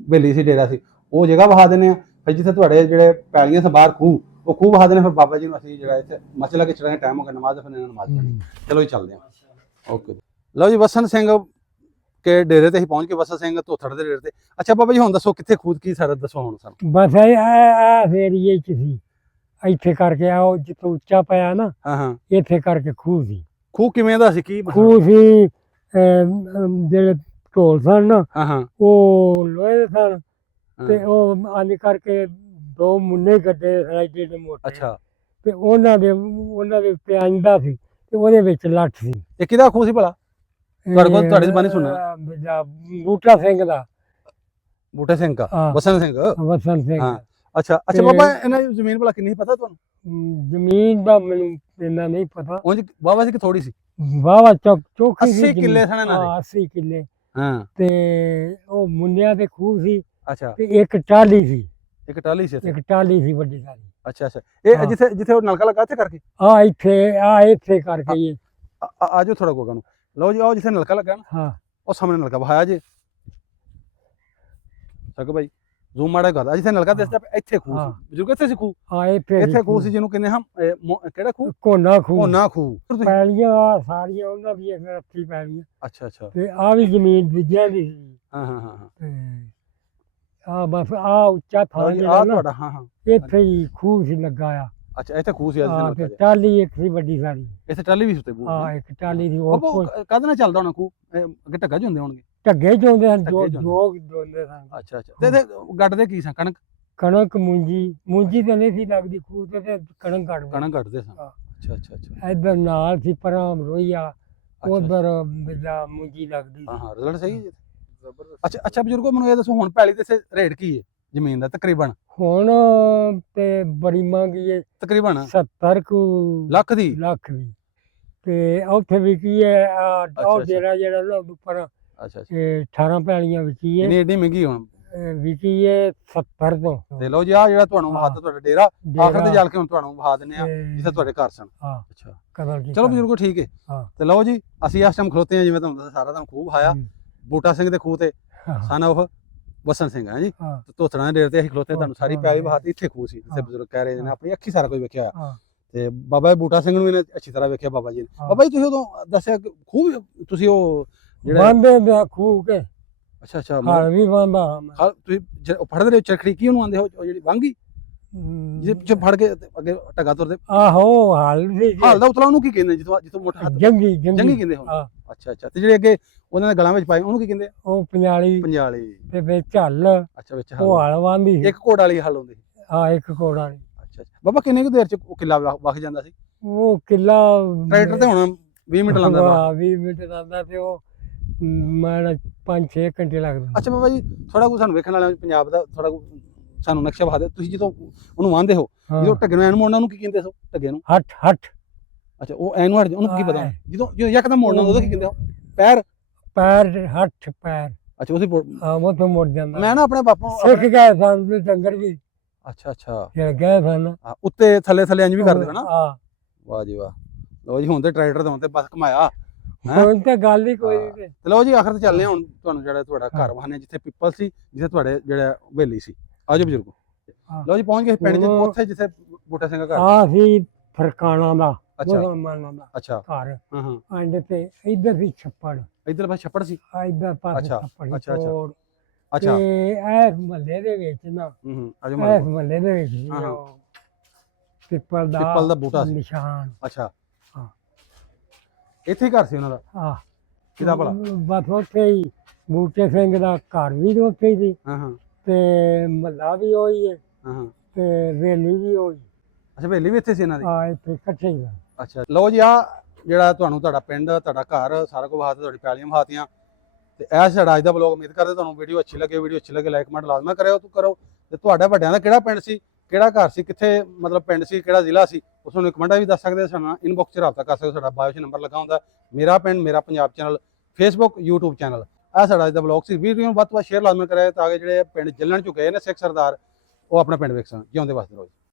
ਬੇਲੀ ਸੀ, ਡੇਰਾ ਸੀ, ਉਹ ਜਗ੍ਹਾ ਵਿਖਾ ਦਿੰਦੇ ਆ। ਫਿਰ ਜਿੱਥੇ ਤੁਹਾਡੇ ਜਿਹੜੇ ਪੈਲੀਆਂ ਸੀ ਬਾਹਰ ਖੂਹ, ਉਹ ਖੂਹ ਵਿਖਾ ਦਿੰਦੇ। ਫਿਰ ਬਾਬਾ ਜੀ ਨੂੰ ਅਸੀਂ ਜਿਹੜਾ ਇੱਥੇ ਮਸਲਾ ਖਿੱਚ ਰਹੇ ਟਾਈਮ ਹੋ ਗਿਆ ਨਮਾਜ਼, ਫਿਰ ਨਮਾਜ਼ ਪੜ੍ਹਨੀ। ਚਲੋ ਜੀ ਚੱਲਦੇ ਆ। ਓਕੇ। ਲਓ ਜੀ, ਵਸਨ ਸਿੰਘ ਕੇ ਡੇਰੇ ਤੇ ਅਸੀਂ ਪਹੁੰਚ ਕੇ, ਵਸਨ ਸਿੰਘ ਧੋਥੜ ਦੇ ਡੇਰੇ ਤੇ। ਅੱਛਾ ਬਾਬਾ ਜੀ, ਹੁਣ ਦੱਸੋ ਕਿੱਥੇ ਖੂਦ ਕੀ ਸਾਰਾ ਦੱਸੋ ਹੁਣ ਸਾਨੂੰ। ਬਸ ਇਹ ਏਰੀਏ ਚ ਸੀ, ਇੱਥੇ ਕਰਕੇ ਆਓ ਜਿੱਥੇ ਉੱਚਾ ਪਿਆ ਨਾ, ਇੱਥੇ ਕਰਕੇ ਖੂਹ ਸੀ। ਖੂਹ ਕਿਵੇਂ ਦਾ ਸੀ? ਕੀ ਖੂਹ ਸੀ, ਜਿਹੜੇ ਢੋਲ ਸਨ ਨਾ, ਉਹ ਲੋਹੇ ਦੇ ਸਨ, ਤੇ ਉਹ ਅੰਜ ਕਰਕੇ 2 ਮੁੰਨੇ ਗੱਡੇ ਐਡੇ ਮੋਟੇ। ਅੱਛਾ। ਤੇ ਉਹਨਾਂ ਦੇ ਉੱਤੇ ਆਂਦਾ ਸੀ, ਤੇ ਉਹਦੇ ਵਿੱਚ ਲੱਠ ਸੀ। ਇਹ ਕਿਹਦਾ ਖੂਹ ਸੀ ਭਲਾ? ਤੁਹਾਡੀ ਜ਼ਬਾਨੀ ਸੁਣਿਆ। ਬੂਟਾ ਸਿੰਘ ਦਾ। ਬੂਟਾ ਸਿੰਘ ਦਾ? ਵਸਨ ਸਿੰਘ। ਅੱਛਾ ਅੱਛਾ। ਬਾਬਾ ਇਹਨਾਂ ਦੀ ਜ਼ਮੀਨ ਭਲਾ ਕਿੰਨੀ ਪਤਾ ਤੁਹਾਨੂੰ? ਜ਼ਮੀਨ ਦਾ ਮੈਨੂੰ ਇੰਨਾ ਨਹੀਂ ਪਤਾ। ਉਂਝ ਬਾਬਾ ਸੀ ਕਿ ਥੋੜੀ ਸੀ? ਵਾਵਾ ਚੌਕੀ 80 ਕਿੱਲੇ ਸਨ ਇਹਨਾਂ ਦੇ? 80 ਕਿੱਲੇ ਹਾਂ ਤੇ ਉਹ ਮੁੰਡਿਆਂ ਦੇ ਖੂਹ ਸੀ ਅੱਛਾ ਤੇ ਇੱਕ ਟਾਲੀ ਸੀ, ਇੱਕ ਟਾਲੀ ਸੀ ਇੱਥੇ? ਇੱਕ ਟਾਲੀ ਸੀ ਵੱਡੀ ਸਾਰੀ। ਅੱਛਾ ਅੱਛਾ ਇਹ ਹਾਂ। ਜਿੱਥੇ ਉਹ ਨਲਕਾ ਲੱਗਾ ਇੱਥੇ ਕਰਕੇ ਇੱਥੇ ਕਰਕੇ ਇਹ ਆਜੋ ਥੋੜਾ ਕੋਗਾ ਨੂੰ ਲਓ ਜੀ। ਆਓ ਜਿੱਥੇ ਨਲਕਾ ਲੱਗਾ ਨਾ ਹਾਂ ਉਹ ਸਾਹਮਣੇ ਨਲਕਾ ਵਹਾਇਆ ਜੀ ਸਕ ਭਾਈ ਜ਼ੂਮ ਮਾੜਾ ਕਰਦਾ ਜਿੱਥੇ ਨਲਕਾ ਦਿਸਦਾ ਪਿਆ, ਇੱਥੇ ਖੂਹ ਹਾਂ। ਸੀ ਬਜ਼ੁਰਗ ਇੱਥੇ ਸੀ ਖੂਹ? ਇੱਥੇ ਇੱਥੇ ਖੂਹ ਸੀ ਜਿਹਨੂੰ ਕਹਿੰਦੇ ਹਾਂ ਕਿਹੜਾ ਖੂਹ? ਕੋਨਾ ਖੂਹ। ਹੋਨਾ ਖੂਹ। ਪੈਲੀਆਂ ਆਹ ਸਾਰੀਆਂ ਉਹਨਾਂ ਦੀਆਂ ਫਿਰ ਅੱਥੀ ਪੈਲੀਆਂ ਅੱਛਾ ਅੱਛਾ ਤੇ ਆ ਵੀ ਜ਼ਮੀਨ ਦੂਜਿਆਂ ਦੀ ਸੀ ਹਾਂ ਹਾਂ ਹਾਂ ਤੇ ਆ ਬਸ ਆ ਉੱਚਾ ਥਾਂ ਆ ਜਿਹੜਾ ਨਾ ਤੁਹਾਡਾ ਹਾਂ ਹਾਂ ਇੱਥੇ ਹੀ ਖੂਹ ਸੀ ਲੱਗਾ ਆ। ਅੱਛਾ ਇੱਥੇ ਖੂਹ ਸੀ ਅੱਜ ਹਾਂ, ਤੇ ਨਲਕਾ ਟਾਲੀ ਇੱਕ ਸੀ ਵੱਡੀ ਸਾਰੀ। ਇੱਥੇ ਟਾਲੀ ਵੀ ਸੁੱਤੇ ਬੂ ਇੱਕ ਟਾਲੀ ਦੀ ਉਹ ਕਦ ਨਾਲ ਚੱਲਦਾ ਹੋਣਾ ਖੂਹ ਅੱਗੇ ਢੱਗਾ ਚ ਹੁੰਦੇ ਹੋਣਗੇ? ਢੱਗੇ ਚੋਂਦੇ ਹਨ, ਢੱਗੇ ਚ ਜੋਗ ਦੋਂਦੇ ਸਨ। ਅੱਛਾ ਅੱਛਾ ਤੇ ਇਹਦੇ ਗੱਡਦੇ ਕੀ ਸਨ? ਕਣਕ? ਕਣਕ ਮੂੰਜੀ ਤੇ ਨਹੀਂ ਸੀ ਲੱਗਦੀ ਖੂਹ ਤੇ ਕਣਕ ਕੱਢਦੇ। ਕਣਕ ਕੱਢਦੇ ਸਨ। ਹਾਂ। ਅੱਛਾ ਅੱਛਾ ਅੱਛਾ ਇੱਧਰ ਨਾਲ ਸੀ ਪਰਾਂ ਰੋਈਆ, ਅੱਛਾ। ਉਧਰ ਬਿਲਾ ਮੂੰਜੀ ਲੱਗਦੀ ਹਾਂ ਸੀ। ਹਾਂ ਰਿਜ਼ਲਟ ਸਹੀ ਹੈ ਜ਼ਬਰਦਸਤ। ਅੱਛਾ ਅੱਛਾ ਬਜ਼ੁਰਗੋ ਮੈਨੂੰ ਇਹ ਦੱਸੋ ਹੁਣ ਪੈਲੀ ਤੇ ਇੱਥੇ ਰੇਟ ਕੀ ਹੈ ਜ਼ਮੀਨ ਦਾ ਤਕਰੀਬਨ? ਹੁਣ ਤੇ ਬੜੀ ਮੰਗੀ ਹੈ, ਤਕਰੀਬਨ 70 ਕੁ ਲੱਖ ਦੀ? ਲੱਖ ਦੀ। ਤੇ ਉੱਥੇ ਵੀ ਕੀ ਹੈ ਅੱਛਾ। ਉਹ ਜਿਹੜਾ ਨਾ ਉੱਪਰ ਅੱਛਾ ਅੱਛਾ 18 ਪੈਲੀਆਂ ਵਿਕੀ ਹੈ, ਨਹੀਂ ਏਡੀ ਮਹਿੰਗੀ ਹੁਣ ਵਿਕੀ ਹੈ 70 ਤੋਂ। ਤੇ ਲਓ ਜੀ ਆ ਜਿਹੜਾ ਤੁਹਾਨੂੰ ਹਾਂ। ਵਹਾਤਾ ਤੁਹਾਡਾ ਡੇਰਾ ਆਖਰ ਤੇ ਡੇਰਾ ਜਾ ਕੇ ਹੁਣ ਤੁਹਾਨੂੰ ਵਹਾ ਦਿੰਨੇ ਆ ਤੇ ਜਿੱਥੇ ਤੁਹਾਡੇ ਘਰ ਸਨ। ਹਾਂ ਅੱਛਾ ਕਦਰ ਕੀਤਾ। ਚਲੋ ਬਜ਼ੁਰਗੋ ਠੀਕ ਹੈ। ਹਾਂ। ਤੇ ਲਓ ਜੀ ਅਸੀਂ ਇਸ ਟਾਈਮ ਖਲੋਤੇ ਆ ਜਿਵੇਂ ਤੁਹਾਨੂੰ ਦੱਸਿਆ ਸਾਰਾ ਦਿਨ ਖੂਬ ਹਾਇਆ ਬੂਟਾ ਸਿੰਘ ਦੇ ਖੂਹ ਤੇ ਹਾਂ, ਸਨ ਉਹ ਵਸਨ ਸਿੰਘ ਹੈ ਜੀ। ਹਾਂ, ਤੇ ਧੋਤਣਾ ਦੇ ਡੇਰੇ ਤੇ ਅਸੀਂ ਖਲੋਤੇ ਤੁਹਾਨੂੰ ਸਾਰੀ ਹਾਂ, ਪਿਆਲੀ ਹਾਂ। ਵਹਾਤੀ ਇੱਥੇ ਖੂਹ ਸੀ ਜਿੱਥੇ ਹਾਂ। ਬਜ਼ੁਰਗ ਕਹਿ ਰਹੇ ਨੇ ਹਾਂ। ਆਪਣੀ ਅੱਖੀ ਸਾਰਾ ਕੁਝ ਵੇਖਿਆ ਹੋਇਆ। ਹਾਂ, ਤੇ ਬਾਬਾ ਬੂਟਾ ਸਿੰਘ ਨੂੰ ਵੀ ਇਹਨੇ ਅੱਛੀ ਤਰ੍ਹਾਂ ਵੇਖਿਆ ਬਾਬਾ ਜੀ ਨੇ। ਹਾਂ। ਬਾਬਾ ਜੀ ਤੁਸੀਂ ਉਦੋਂ ਦੱਸਿਆ ਕਿ ਖੂਹ ਵੀ ਤੁਸੀਂ ਉਹ ਜਿਹੜਾ ਬੰਦੇ ਦਾ ਖੂਹ ਕੇ ਅੱਛਾ ਅੱਛਾ ਹਾਲ ਵੀ ਬੰਦਾ ਤੁਸੀਂ ਫੜਦੇ ਰਹੇ ਚਰਖੜੀ ਕੀ ਉਹਨੂੰ ਆਂਦੇ ਹੋ ਉਹ ਜਿਹੜੀ ਵਾਂਗੀ ਜਿਹਦੇ ਪਿੱਛੇ ਫੜ ਕੇ ਤੇ ਅੱਗੇ ਟਗਾ ਤੁਰਦੇ ਆਹੋ ਹਾਲ ਵੀ ਹਾਲ ਦਾ ਉਤਲਾ ਉਹਨੂੰ ਕੀ ਕਹਿੰਦੇ ਜਿੱਥੋਂ ਮੋਟਾ ਹੱਥ ਜੰਗੀ ਜੰਗੀ ਕਹਿੰਦੇ ਹੋ? ਹਾਂ, ਅੱਛਾ ਅੱਛਾ ਤੇ ਜਿਹੜੇ ਅੱਗੇ ਉਹਨਾਂ ਦੇ ਗਲਾਂ ਵਿੱਚ ਪਾਏ ਉਹਨੂੰ ਕੀ ਕਹਿੰਦੇ? ਉਹ ਪੰਜਾਲੀ ਪੰਜਾਲੀ। ਤੇ ਵਿੱਚ ਹੱਲ ਅੱਛਾ ਵਿੱਚ ਉਹ ਹਲ ਵਾਂਦੀ ਇੱਕ ਘੋੜ ਵਾਲੀ ਹਲ ਹੁੰਦੀ? ਇੱਕ ਕੋੜਾ ਨੀ। ਅੱਛਾ ਅੱਛਾ ਬਾਬਾ ਕਿੰਨੇ ਕੁ ਦੇਰ ਚ ਉਹ ਕਿੱਲਾ ਵਖ ਜਾਂਦਾ ਸੀ? ਉਹ ਕਿੱਲਾ ਟਰੈਕਟਰ ਤੇ ਹੁਣ 20 ਮਿੰਟ ਲਾਉਂਦਾ ਵਾ। 20 ਮਿੰਟ ਲਾਉਂਦਾ ਤੇ ਉਹ ਮੈਂ 5-6 ਘੰਟੇ ਲੱਗਦਾ। ਅੱਛਾ ਬਾਬਾ ਜੀ ਥੋੜਾ ਕੁ ਸਾਨੂੰ ਵੇਖਣ ਵਾਲਿਆਂ ਪੰਜਾਬ ਦਾ ਥੋੜਾ ਕੁ ਸਾਨੂੰ ਨਕਸ਼ਾ ਵਿਖਾ ਦਿਓ ਤੁਸੀਂ ਜਦੋਂ ਉਹਨੂੰ ਆਂਦੇ ਹੋ ਜਦੋਂ ਢੱਗੇ ਨੂੰ ਐਨ ਮੋੜਨਾ ਉਹਨੂੰ ਕੀ ਕਹਿੰਦੇ ਸੋ ਢੱਗੇ ਨੂੰ? ਹੱਠ ਅੱਛਾ ਉਹ ਐਨ ਹਟ ਉਹਨੂੰ ਕੀ ਪਤਾ ਜਦੋਂ ਯਕਦਮ ਮੋੜਨਾ ਉਹਦਾ ਕੀ ਕਹਿੰਦੇ ਹੋ? ਪੈਰ? ਪੈਰ ਹੱਠ ਪੈਰ ਅੱਛਾ ਉਸੇ ਉਹ ਤੋਂ ਮੁੜ ਜਾਂਦਾ। ਮੈਂ ਨਾ ਆਪਣੇ ਬਾਪੂ ਨੂੰ ਸਿੱਖ ਗਏ ਸਨ ਤੇ ਡੰਗਰ ਵੀ ਅੱਛਾ ਅੱਛਾ ਗਏ ਸਨ ਉੱਤੇ ਥੱਲੇ ਥੱਲੇ ਇੰਜ ਵੀ ਕਰਦੇ ਹਨਾ? ਹਾਂ ਵਾਹ ਜੀ ਵਾਹ। ਲਓ ਜੀ ਹੁਣ ਤੇ ਟਰੈਕਟਰ ਦੇ ਹੁਣ ਤੇ ਬਸ ਘਮਾਇਆ ਹੁਣ ਤਾਂ ਗੱਲ ਹੀ ਕੋਈ ਨਹੀਂ। ਤੇ ਲਓ ਜੀ ਆਖਰ ਤੇ ਚੱਲਦੇ ਹਾਂ ਹੁਣ ਤੁਹਾਨੂੰ ਜਿਹੜਾ ਤੁਹਾਡਾ ਘਰ ਵਹਾਨੇ ਜਿੱਥੇ ਪਿੱਪਲ ਸੀ ਜਿੱਥੇ ਤੁਹਾਡੇ ਜਿਹੜਾ ਹਵੇਲੀ ਸੀ ਆਜੋ ਬਜ਼ੁਰਗੋ। ਲਓ ਜੀ ਪਹੁੰਚ ਗਏ ਪਿੰਡ ਚ ਉੱਥੇ ਜਿੱਥੇ ਬੂਟਾ ਸਿੰਘ ਦਾ ਘਰ। ਆ ਸੀ ਫਰਕਾਣਾ ਦਾ ਅੱਛਾ ਮੁਸਲਮਾਨਾਂ ਦਾ ਅੱਛਾ ਘਰ ਹਾਂ ਹਾਂ ਅੰਡ ਤੇ ਇੱਧਰ ਸੀ ਛੱਪੜ ਇੱਧਰ ਬਸ ਛੱਪੜ ਸੀ? ਇੱਧਰ ਪਾਸੇ ਅੱਛਾ, ਛੱਪੜ ਅੱਛਾ, ਅੱਛਾ। ਤੋੜ ਅੱਛਾ ਤੇ ਇਸ ਮਹੱਲੇ ਦੇ ਵਿੱਚ ਨਾ ਆਜੋ ਇਸ ਮਾਰੋ। ਮਹੱਲੇ ਦੇ ਵਿੱਚ ਸੀ ਹਾਂ, ਹਾਂ। ਉਹ ਪਿੱਪਲ ਪਿੱਪਲ ਦਾ ਬੂਟਾ ਸੀ। ਨਿਸ਼ਾਨ। ਅੱਛਾ ਹਾਂ। ਇੱਥੇ ਹੀ ਘਰ ਸੀ ਉਹਨਾਂ ਦਾ? ਆ ਕਿਹਦਾ ਭਲਾ? ਬਸ ਉੱਥੇ ਹੀ ਬੂਟੇ ਸਿੰਘ ਦਾ ਘਰ ਵੀ ਉੱਥੇ ਹੀ ਸੀ ਹਾਂ ਹਾਂ ਤੇ ਮਹੱਲਾ ਵੀ ਉਹੀ ਹੈ ਹਾਂ ਹਾਂ ਤੇ ਵੇਲੀ ਵੀ ਉਹੀ। ਅੱਛਾ ਹਵੇਲੀ ਵੀ ਇੱਥੇ ਸੀ ਇਹਨਾਂ ਦੀ? ਆ ਇੱਥੇ ਇਕੱਠੇ ਹੀ ਆ। ਅੱਛਾ ਲਓ ਜੀ ਆ ਜਿਹੜਾ ਤੁਹਾਨੂੰ ਤੁਹਾਡਾ ਪਿੰਡ ਤੁਹਾਡਾ ਘਰ ਸਾਰਾ ਕੁਝ ਵਹਾਤਾ ਤੁਹਾਡੀ ਪੈਲੀਆਂ ਵਹਾਤੀਆਂ ਤੇ ਇਹ ਸਾਡਾ ਅੱਜ ਦਾ ਬਲੌਗ ਉਮੀਦ ਕਰਦੇ ਤੁਹਾਨੂੰ ਵੀਡੀਓ ਅੱਛੀ ਲੱਗੇ ਲਾਈਕ ਕਮੈਂਟ ਲਾਜ਼ਮੀ ਕਰਿਓ ਕਰੋ ਤੇ ਤੁਹਾਡੇ ਵੱਡਿਆਂ ਦਾ ਕਿਹੜਾ ਪਿੰਡ ਸੀ ਕਿਹੜਾ ਘਰ ਸੀ ਕਿੱਥੇ ਮਤਲਬ ਪਿੰਡ ਸੀ ਕਿਹੜਾ ਜ਼ਿਲ੍ਹਾ ਸੀ ਉਸ ਨੂੰ ਕਮੈਂਟਾਂ ਵੀ ਦੱਸ ਸਕਦੇ ਹੋ ਸਾਨੂੰ ਇਨਬਾਕਸ 'ਚ ਰਾਬਤਾ ਕਰ ਸਕਦੇ ਹੋ ਸਾਡਾ ਬਾਇਓ 'ਚ ਨੰਬਰ ਲੱਗਾ ਹੁੰਦਾ ਮੇਰਾ ਪਿੰਡ ਮੇਰਾ Punjab channel Facebook YouTube channel ਇਹ ਸਾਡਾ ਅੱਜ ਦਾ ਬਲੌਗ ਸੀ ਵੀਡੀਓ ਨੂੰ ਵੱਧ ਤੋਂ ਵੱਧ ਸ਼ੇਅਰ ਲਾਜ਼ਮੀ ਕਰਿਓ ਤਾਂ ਕਿ ਜਿਹੜੇ ਪਿੰਡ ਜੱਲਣ ਚ ਗਏ ਨੇ ਸਿੱਖ ਸਰਦਾਰ ਉਹ ਆਪਣਾ ਪਿੰਡ ਵੇਖ ਸਕਣ ਜਿਉਂਦੇ ਵਸਦੇ ਰਹੋ।